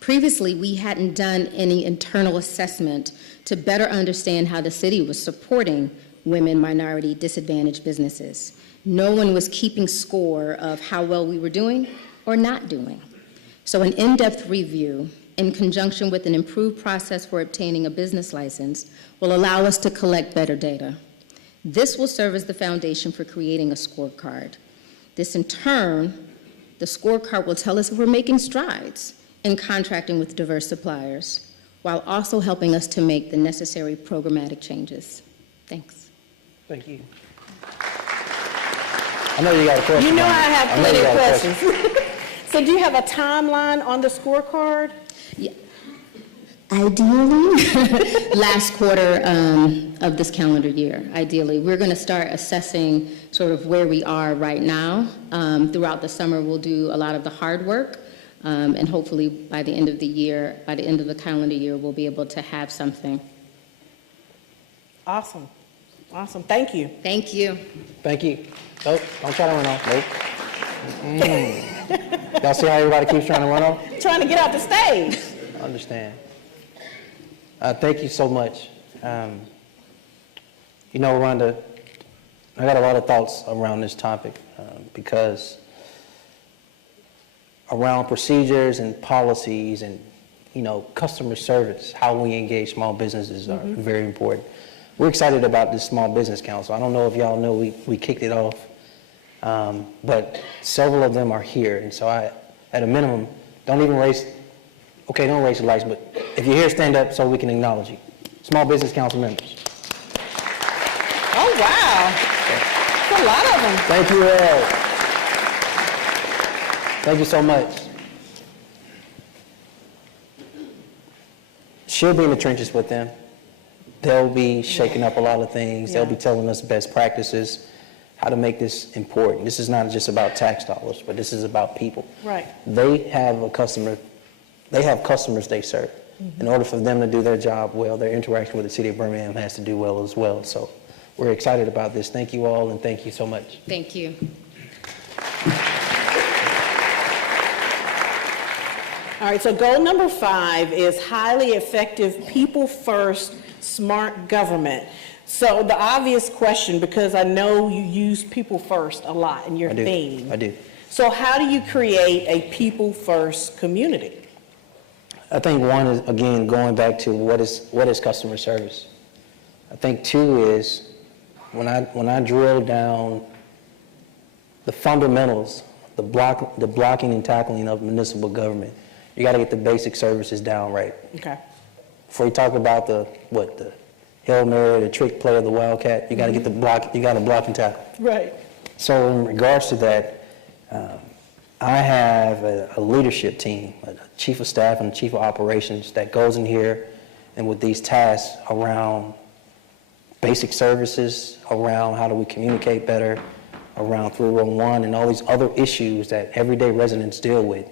Previously, we hadn't done any internal assessment to better understand how the city was supporting women, minority, disadvantaged businesses. No one was keeping score of how well we were doing or not doing. So an in-depth review, in conjunction with an improved process for obtaining a business license, will allow us to collect better data. This will serve as the foundation for creating a scorecard. This, in turn, the scorecard will tell us if we're making strides in contracting with diverse suppliers, while also helping us to make the necessary programmatic changes. Thanks. Thank you. I know you got a question. You know I have plenty of questions. questions. So do you have a timeline on the scorecard? Yeah. Ideally, last quarter of this calendar year, ideally. We're going to start assessing sort of where we are right now. Throughout the summer, we'll do a lot of the hard work, and hopefully by the end of the year, by the end of the calendar year, we'll be able to have something. Awesome. Awesome. Thank you. Thank you. Thank you. Nope, don't try to run off. Nope. Y'all see how everybody keeps trying to run off? Trying to get off the stage. I understand. Thank you so much. You know, Rhonda, I got a lot of thoughts around this topic because around procedures and policies and, you know, customer service, how we engage small businesses are very important. We're excited about this Small Business Council. I don't know if y'all know we kicked it off, but several of them are here. And so I, at a minimum, don't raise your lights, but if you're here, stand up so we can acknowledge you. Small Business Council members. Oh, wow. That's a lot of them. Thank you all. Thank you so much. She'll be in the trenches with them. They'll be shaking up a lot of things. Yeah. They'll be telling us best practices, how to make this important. This is not just about tax dollars, but this is about people. Right. They have customers they serve. In order for them to do their job well, their interaction with the city of Birmingham has to do well as well. So we're excited about this. Thank you all, and thank you so much. Thank you. All right, so goal number 5 is highly effective, people-first, smart government. So the obvious question, because I know you use people first a lot in your theme. I do. So how do you create a people-first community? I think one is, again, going back to what is customer service. I think 2 is when I drill down the fundamentals, the blocking and tackling of municipal government, you got to get the basic services down right. Okay. Before you talk about the Hail Mary, the trick play of the Wildcat, you got to get the block, you got to block and tackle. Right. So in regards to that, I have a leadership team, a chief of staff and a chief of operations that goes in here and with these tasks around basic services, around how do we communicate better, around 311 and all these other issues that everyday residents deal with.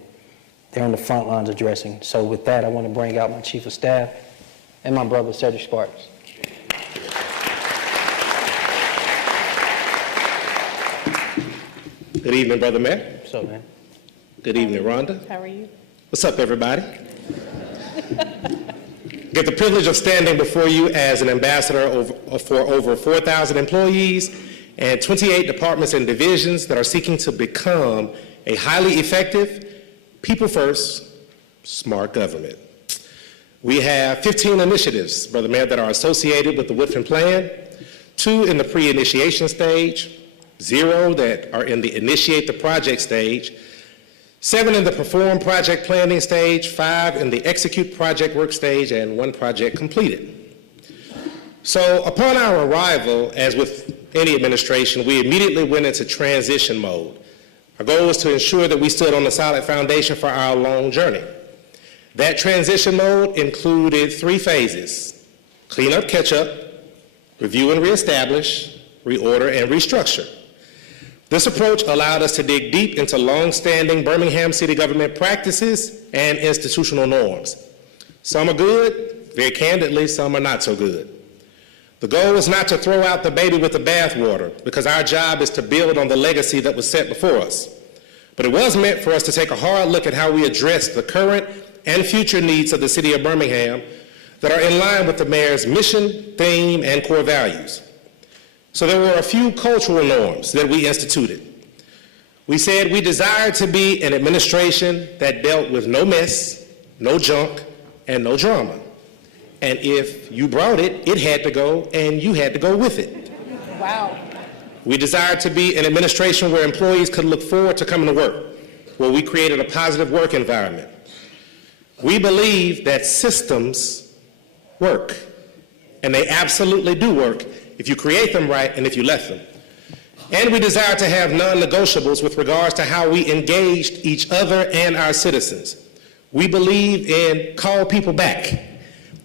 They're on the front lines addressing. So with that, I want to bring out my chief of staff and my brother, Cedric Sparks. Good evening, Brother Mayor. What's up, man? Good evening, Rhonda. How are you? What's up, everybody? Get the privilege of standing before you as an ambassador for over 4,000 employees and 28 departments and divisions that are seeking to become a highly effective, people-first, smart government. We have 15 initiatives, Brother Mayor, that are associated with the Woodfin Plan, 2 in the pre-initiation stage, 0 that are in the initiate the project stage, 7 in the perform project planning stage, 5 in the execute project work stage, and 1 project completed. So upon our arrival, as with any administration, we immediately went into transition mode. Our goal was to ensure that we stood on a solid foundation for our long journey. That transition mode included 3 phases: clean up, catch up, review and reestablish, reorder and restructure. This approach allowed us to dig deep into long-standing Birmingham city government practices and institutional norms. Some are good, very candidly, some are not so good. The goal is not to throw out the baby with the bathwater, because our job is to build on the legacy that was set before us. But it was meant for us to take a hard look at how we address the current and future needs of the city of Birmingham that are in line with the mayor's mission, theme, and core values. So there were a few cultural norms that we instituted. We said we desired to be an administration that dealt with no mess, no junk, and no drama. And if you brought it, it had to go, and you had to go with it. Wow. We desired to be an administration where employees could look forward to coming to work, where we created a positive work environment. We believe that systems work, and they absolutely do work if you create them right and if you let them. And we desire to have non-negotiables with regards to how we engaged each other and our citizens. We believe in call people back.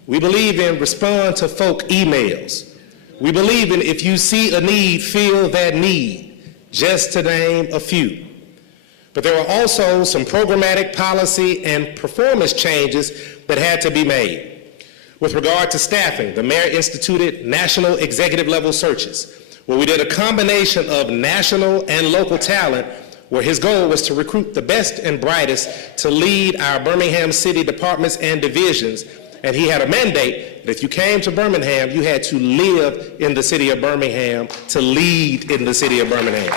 We believe in respond to folk emails. We believe in if you see a need, fill that need, just to name a few. But there were also some programmatic policy and performance changes that had to be made. With regard to staffing, the mayor instituted national executive level searches, where we did a combination of national and local talent, where his goal was to recruit the best and brightest to lead our Birmingham city departments and divisions, And he had a mandate that if you came to Birmingham, you had to live in the city of Birmingham to lead in the city of Birmingham.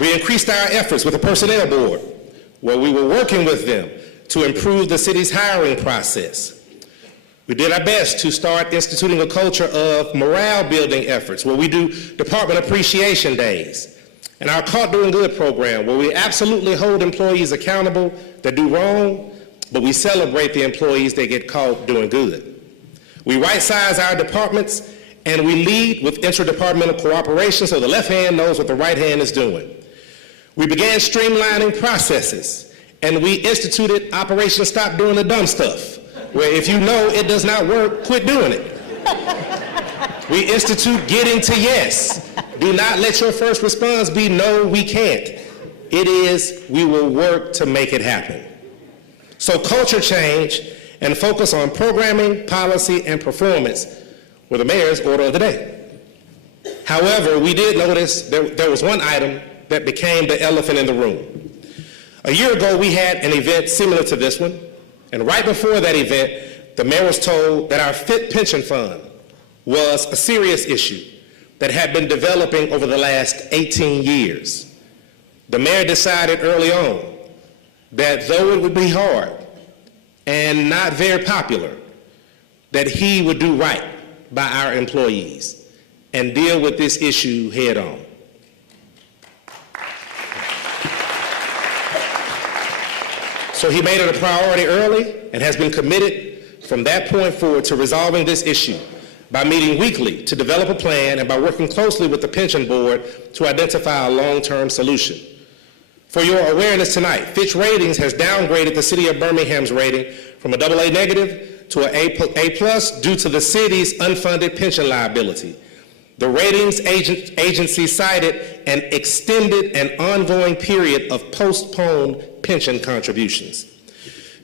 We increased our efforts with the personnel board, where we were working with them to improve the city's hiring process. We did our best to start instituting a culture of morale-building efforts, where we do department appreciation days, and our Caught Doing Good program, where we absolutely hold employees accountable that do wrong, but we celebrate the employees that get caught doing good. We right-size our departments, and we lead with interdepartmental cooperation so the left hand knows what the right hand is doing. We began streamlining processes, and we instituted Operation Stop Doing the Dumb Stuff, where if you know it does not work, quit doing it. We institute Getting to Yes. Do not let your first response be, no, we can't. It is, we will work to make it happen. So culture change and focus on programming, policy, and performance were the mayor's order of the day. However, we did notice there was one item that became the elephant in the room. A year ago, we had an event similar to this one, and right before that event, the mayor was told that our Fitch pension fund was a serious issue that had been developing over the last 18 years. The mayor decided early on that though it would be hard and not very popular, that he would do right by our employees and deal with this issue head on. So he made it a priority early and has been committed from that point forward to resolving this issue by meeting weekly to develop a plan and by working closely with the pension board to identify a long-term solution. For your awareness tonight, Fitch Ratings has downgraded the city of Birmingham's rating from a AA negative to an A+ due to the city's unfunded pension liability. The ratings agency cited an extended and ongoing period of postponed pension contributions.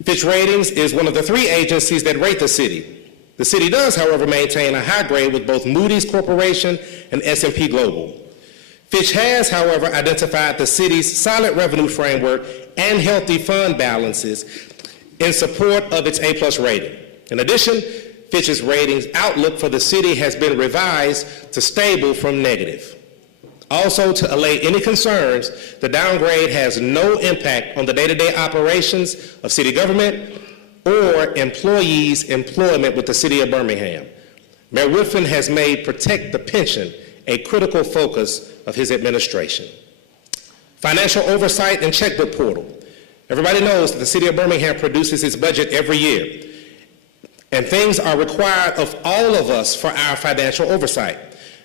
Fitch Ratings is one of the 3 agencies that rate the city. The city does, however, maintain a high grade with both Moody's Corporation and S&P Global. Fitch has, however, identified the city's solid revenue framework and healthy fund balances in support of its A+ rating. In addition, Fitch's ratings outlook for the city has been revised to stable from negative. Also, to allay any concerns, the downgrade has no impact on the day-to-day operations of city government or employees' employment with the city of Birmingham. Mayor Whitford has made Protect the Pension a critical focus of his administration. Financial oversight and checkbook portal. Everybody knows that the city of Birmingham produces its budget every year, and things are required of all of us for our financial oversight.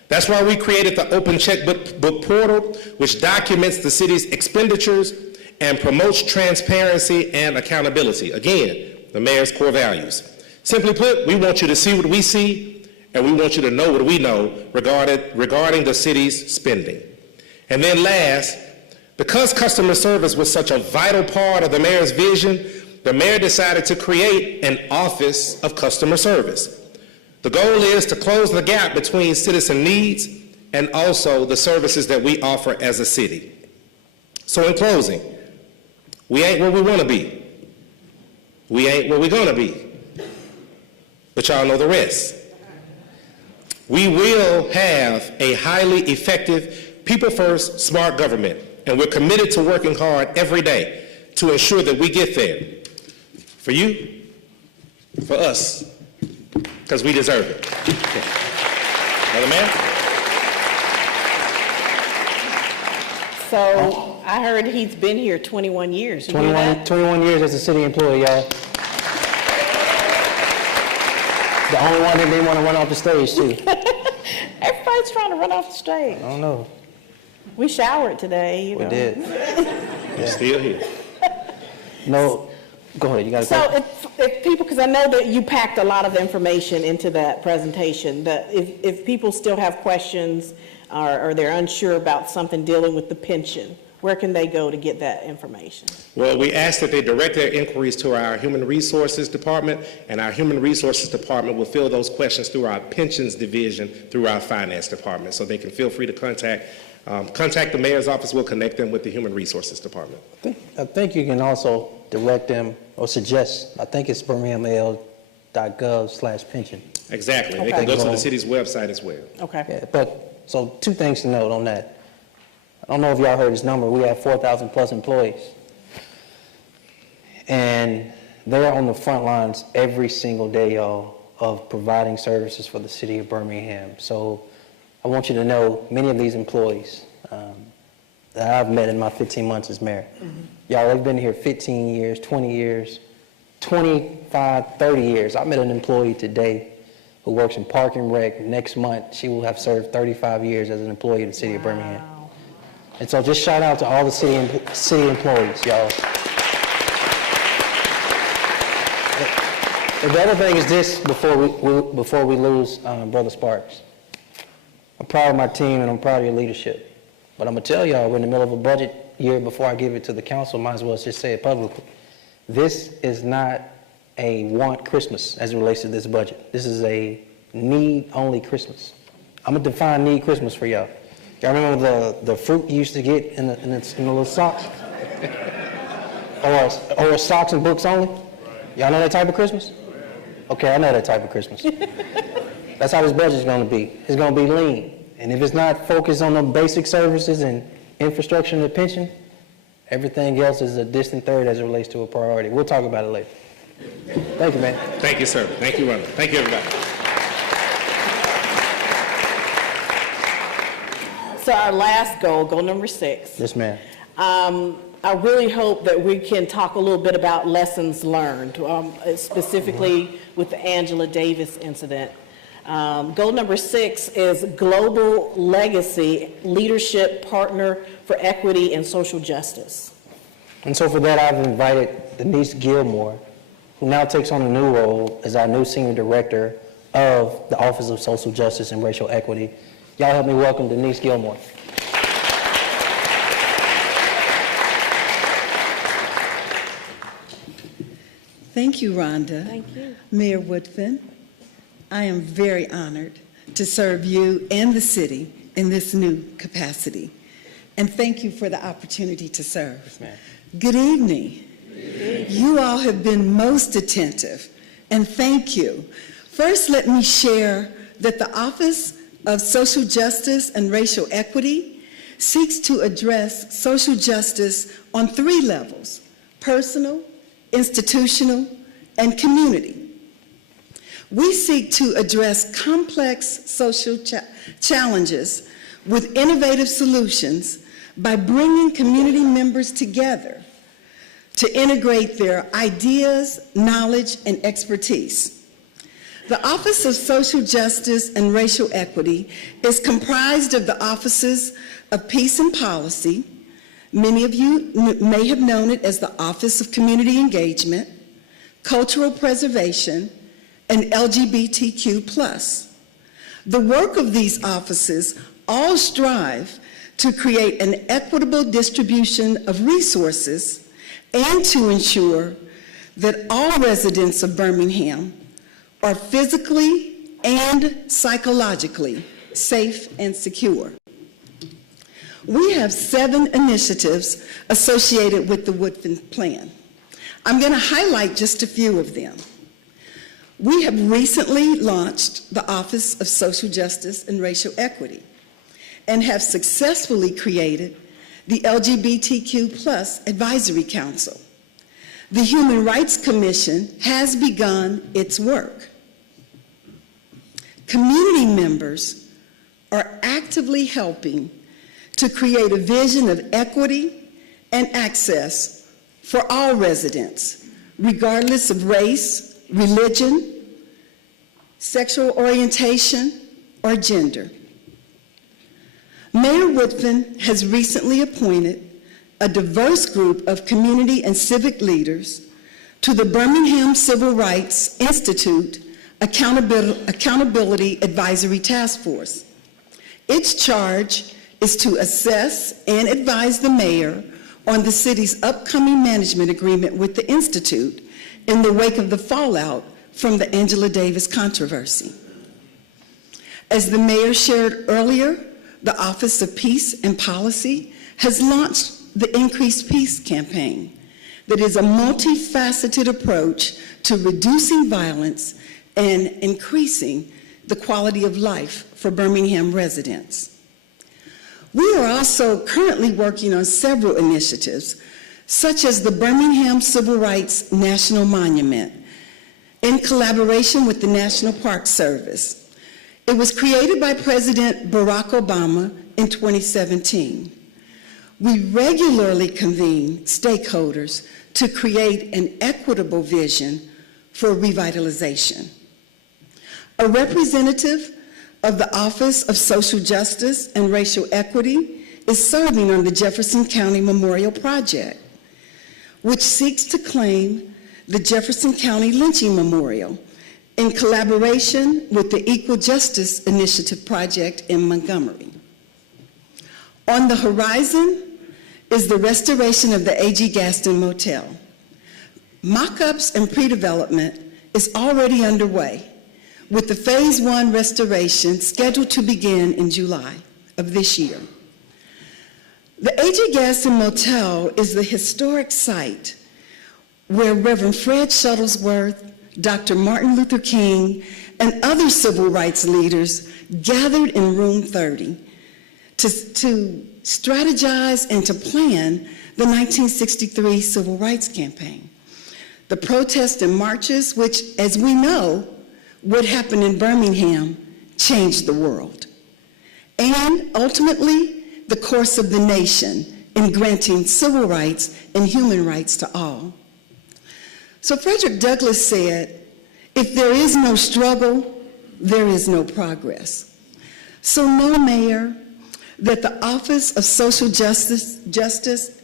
That's why we created the Open Checkbook Portal, which documents the city's expenditures and promotes transparency and accountability. Again, the mayor's core values. Simply put, we want you to see what we see, and we want you to know what we know regarding the city's spending. And then last, because customer service was such a vital part of the mayor's vision, the mayor decided to create an Office of Customer Service. The goal is to close the gap between citizen needs and also the services that we offer as a city. So in closing, we ain't where we want to be. We ain't where we're going to be. But y'all know the rest. We will have a highly effective, people-first, smart government, and we're committed to working hard every day to ensure that we get there. For you, for us, because we deserve it. Okay. Another man? So I heard he's been here 21 years. 21 years as a city employee, y'all. The only one that didn't want to run off the stage, too. Everybody's trying to run off the stage. I don't know. We showered today. We did. We're still here. No, go ahead. You got to So if people, because I know that you packed a lot of information into that presentation, that if people still have questions or they're unsure about something dealing with the pension, where can they go to get that information? Well, we ask that they direct their inquiries to our Human Resources Department, and our Human Resources Department will fill those questions through our Pensions Division through our Finance Department. So they can feel free to contact Contact the mayor's office. We'll connect them with the Human Resources Department. I think you can also direct them or suggest, I think it's birminghaml.gov/pension. Exactly. Okay. They can go to the city's website as well. Okay. Yeah, but, so 2 things to note on that. I don't know if y'all heard this number, we have 4,000 plus employees. And they're on the front lines every single day, y'all, of providing services for the city of Birmingham. So I want you to know many of these employees that I've met in my 15 months as mayor. Y'all, they've been here 15 years, 20 years, 25, 30 years. I met an employee today who works in Park and Rec. Next month, she will have served 35 years as an employee of the city of Birmingham. And so just shout out to all the city employees, y'all. And the other thing is this, before we lose Brother Sparks. I'm proud of my team and I'm proud of your leadership. But I'm going to tell y'all, we're in the middle of a budget year. Before I give it to the council, might as well just say it publicly. This is not a want Christmas as it relates to this budget. This is a need-only Christmas. I'm going to define need Christmas for y'all. Y'all remember the fruit you used to get in the little socks? or socks and books only? Y'all know that type of Christmas? Okay, I know that type of Christmas. That's how this budget's going to be. It's going to be lean. And if it's not focused on the basic services and infrastructure and the pension, everything else is a distant third as it relates to a priority. We'll talk about it later. Thank you, man. Thank you, sir. Thank you, Ronald. Thank you, everybody. So our last goal, goal number 6. Yes, ma'am. I really hope that we can talk a little bit about lessons learned, specifically with the Angela Davis incident. Goal number 6 is Global Legacy Leadership Partner for Equity and Social Justice. And so for that, I've invited Denise Gilmore, who now takes on a new role as our new Senior Director of the Office of Social Justice and Racial Equity. Y'all help me welcome Denise Gilmore. Thank you, Rhonda. Thank you. Mayor Woodfin, I am very honored to serve you and the city in this new capacity. And thank you for the opportunity to serve. Yes, ma'am. Good evening. You all have been most attentive, and thank you. First, let me share that the Office of Social Justice and Racial Equity seeks to address social justice on 3 levels: personal, institutional, and community. We seek to address complex social challenges with innovative solutions by bringing community members together to integrate their ideas, knowledge, and expertise. The Office of Social Justice and Racial Equity is comprised of the Offices of Peace and Policy. Many of you may have known it as the Office of Community Engagement, Cultural Preservation, and LGBTQ+. The work of these offices all strive to create an equitable distribution of resources and to ensure that all residents of Birmingham are physically and psychologically safe and secure. We have 7 initiatives associated with the Woodfin Plan. I'm going to highlight just a few of them. We have recently launched the Office of Social Justice and Racial Equity and have successfully created the LGBTQ+ Advisory Council. The Human Rights Commission has begun its work. Community members are actively helping to create a vision of equity and access for all residents, regardless of race, religion, sexual orientation, or gender. Mayor Woodfin has recently appointed a diverse group of community and civic leaders to the Birmingham Civil Rights Institute Accountability Advisory Task Force. Its charge is to assess and advise the mayor on the city's upcoming management agreement with the Institute in the wake of the fallout from the Angela Davis controversy. As the mayor shared earlier, the Office of Peace and Policy has launched the Increased Peace campaign that is a multifaceted approach to reducing violence and increasing the quality of life for Birmingham residents. We are also currently working on several initiatives, such as the Birmingham Civil Rights National Monument, in collaboration with the National Park Service. It was created by President Barack Obama in 2017. We regularly convene stakeholders to create an equitable vision for revitalization. A representative of the Office of Social Justice and Racial Equity is serving on the Jefferson County Memorial Project, which seeks to claim the Jefferson County Lynching Memorial in collaboration with the Equal Justice Initiative Project in Montgomery. On the horizon is the restoration of the A.G. Gaston Motel. Mock-ups and pre-development is already underway, with the Phase 1 restoration scheduled to begin in July of this year. The A.G. Gaston Motel is the historic site where Reverend Fred Shuttlesworth, Dr. Martin Luther King, and other civil rights leaders gathered in Room 30 to strategize and to plan the 1963 Civil Rights Campaign. The protests and marches, which, as we know, would happen in Birmingham, changed the world, and ultimately the course of the nation in granting civil rights and human rights to all. So Frederick Douglass said, if there is no struggle, there is no progress. So know, Mayor, that the Office of Social Justice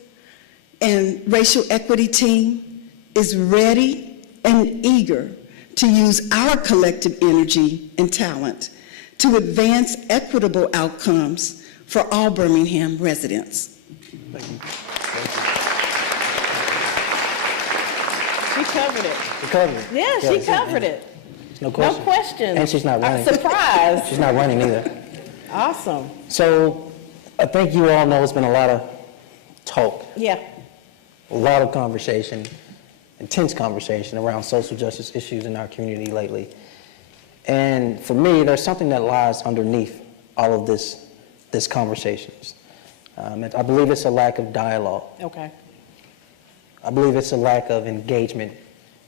and Racial Equity team is ready and eager to use our collective energy and talent to advance equitable outcomes for all Birmingham residents. Thank you. She covered it. You covered it. Yeah, she covered it. No question. No question. And she's not running. I'm surprised. She's not running either. Awesome. So I think you all know it's been a lot of talk, Yeah. a lot of conversation, intense conversation around social justice issues in our community lately. And for me, there's something that lies underneath all of this conversations. I believe it's a lack of dialogue. Okay. I believe it's a lack of engagement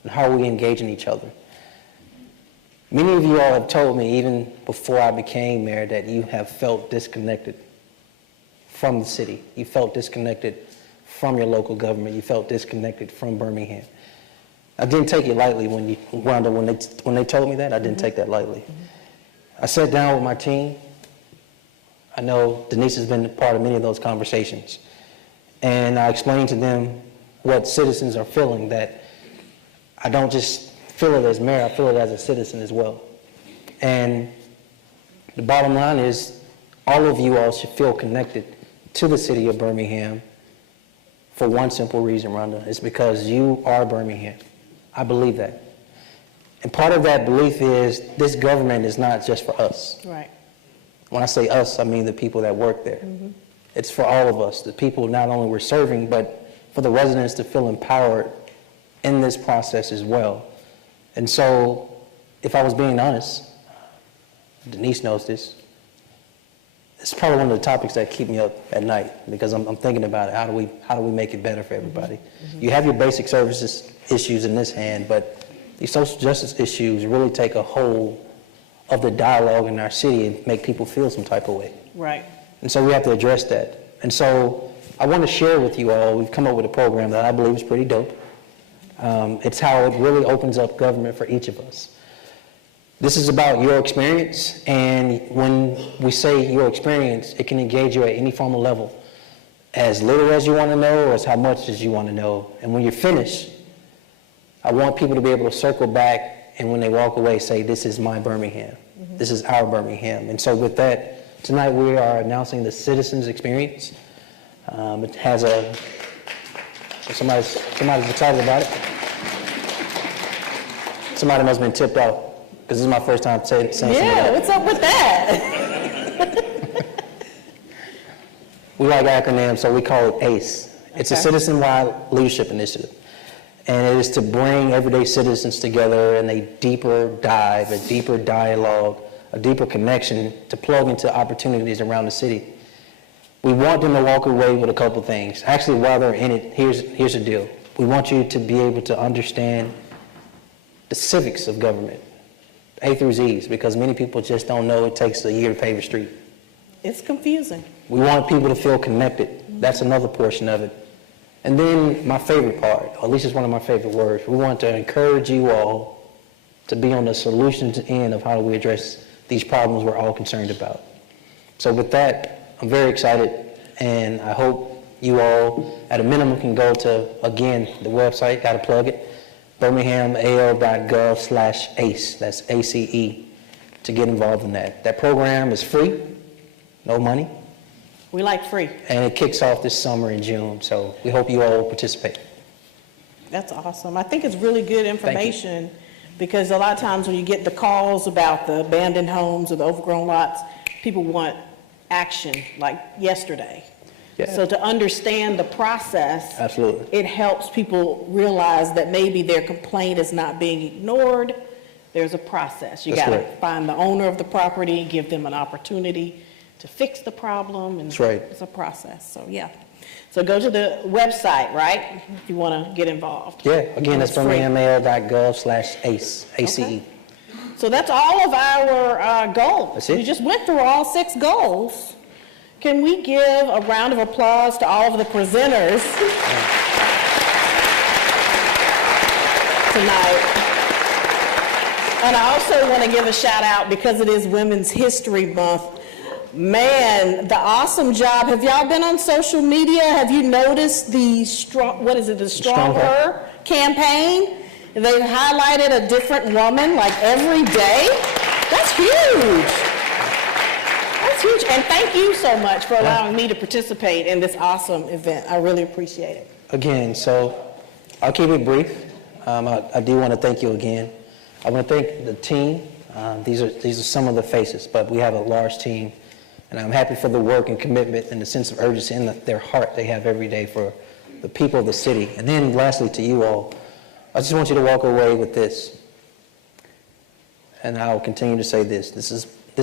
and how we engage in each other. Many of you all have told me, even before I became mayor, that you have felt disconnected from the city. You felt disconnected from your local government. You felt disconnected from Birmingham. I didn't take it lightly when they told me that. I didn't take that lightly. I sat down with my team. I know Denise has been a part of many of those conversations. And I explained to them what citizens are feeling, that I don't just feel it as mayor, I feel it as a citizen as well. And the bottom line is, all of you all should feel connected to the city of Birmingham for one simple reason, Rhonda. It's because you are Birmingham. I believe that. And part of that belief is this government is not just for us. Right. When I say us, I mean the people that work there. Mm-hmm. It's for all of us, the people not only we're serving, but for the residents to feel empowered in this process as well. And so, if I was being honest, Denise knows this, it's probably one of the topics that keep me up at night, because I'm thinking about it. How do we make it better for everybody? Mm-hmm. You have your basic services issues in this hand, but these social justice issues really take a hold of the dialogue in our city and make people feel some type of way. Right. And so we have to address that. And so I want to share with you all, we've come up with a program that I believe is pretty dope. It's how it really opens up government for each of us. This is about your experience, and when we say your experience, it can engage you at any formal level, as little as you want to know or as how much as you want to know. And when you're finished, I want people to be able to circle back, and when they walk away, say, this is my Birmingham. Mm-hmm. This is our Birmingham. And so with that, tonight we are announcing the Citizens Experience. It has somebody's excited about it. Somebody must have been tipped out, because this is my first time saying something like that. Yeah, what's up with that? We like acronyms, so we call it ACE. It's a Okay. citizen-wide leadership initiative. And it is to bring everyday citizens together in a deeper dive, a deeper dialogue, a deeper connection to plug into opportunities around the city. We want them to walk away with a couple things. Actually, while they're in it, here's the deal. We want you to be able to understand the civics of government, A through Z's, because many people just don't know it takes a year to pave a street. It's confusing. We want people to feel connected. That's another portion of it. And then my favorite part, or at least it's one of my favorite words, we want to encourage you all to be on the solutions end of how do we address these problems we're all concerned about. So with that, I'm very excited, and I hope you all, at a minimum, can go to, again, the website, got to plug it, birminghamal.gov/ACE, that's ACE, to get involved in that. That program is free, no money, We like free. and it kicks off this summer in June, so we hope you all will participate. That's awesome. I think it's really good information because a lot of times when you get the calls about the abandoned homes or the overgrown lots, people want action like yesterday. Yeah. So to understand the process, Absolutely. it helps people realize that maybe their complaint is not being ignored. There's a process. You That's got to right. find the owner of the property, give them an opportunity to fix the problem. And That's right. It's a process. So, yeah. So go to the website, right, if you want to get involved. Yeah, again, that's It's free. birminghamal.gov/ACE, ACE. Okay. So that's all of our goals. That's it. We just went through all 6 goals. Can we give a round of applause to all of the presenters tonight? And I also want to give a shout out because it is Women's History Month. Man, the awesome job. Have y'all been on social media? Have you noticed the the Stronger campaign? They've highlighted a different woman like every day. That's huge. That's huge. And thank you so much for allowing me to participate in this awesome event. I really appreciate it. Again, so I'll keep it brief. I do want to thank you again. I want to thank the team. These are some of the faces, but we have a large team. And I'm happy for the work and commitment and the sense of urgency in their heart they have every day for the people of the city. And then lastly, to you all, I just want you to walk away with this. And I'll continue to say this. This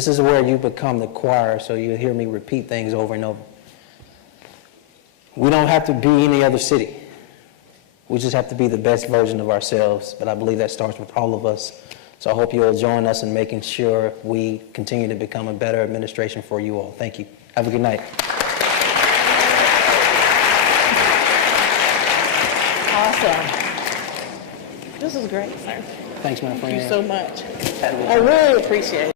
is where you become the choir, so you'll hear me repeat things over and over. We don't have to be any other city. We just have to be the best version of ourselves. But I believe that starts with all of us. So I hope you'll join us in making sure we continue to become a better administration for you all. Thank you. Have a good night. Awesome. This is great, sir. Thanks, my friend. Thank you so much. Have a good I really appreciate it.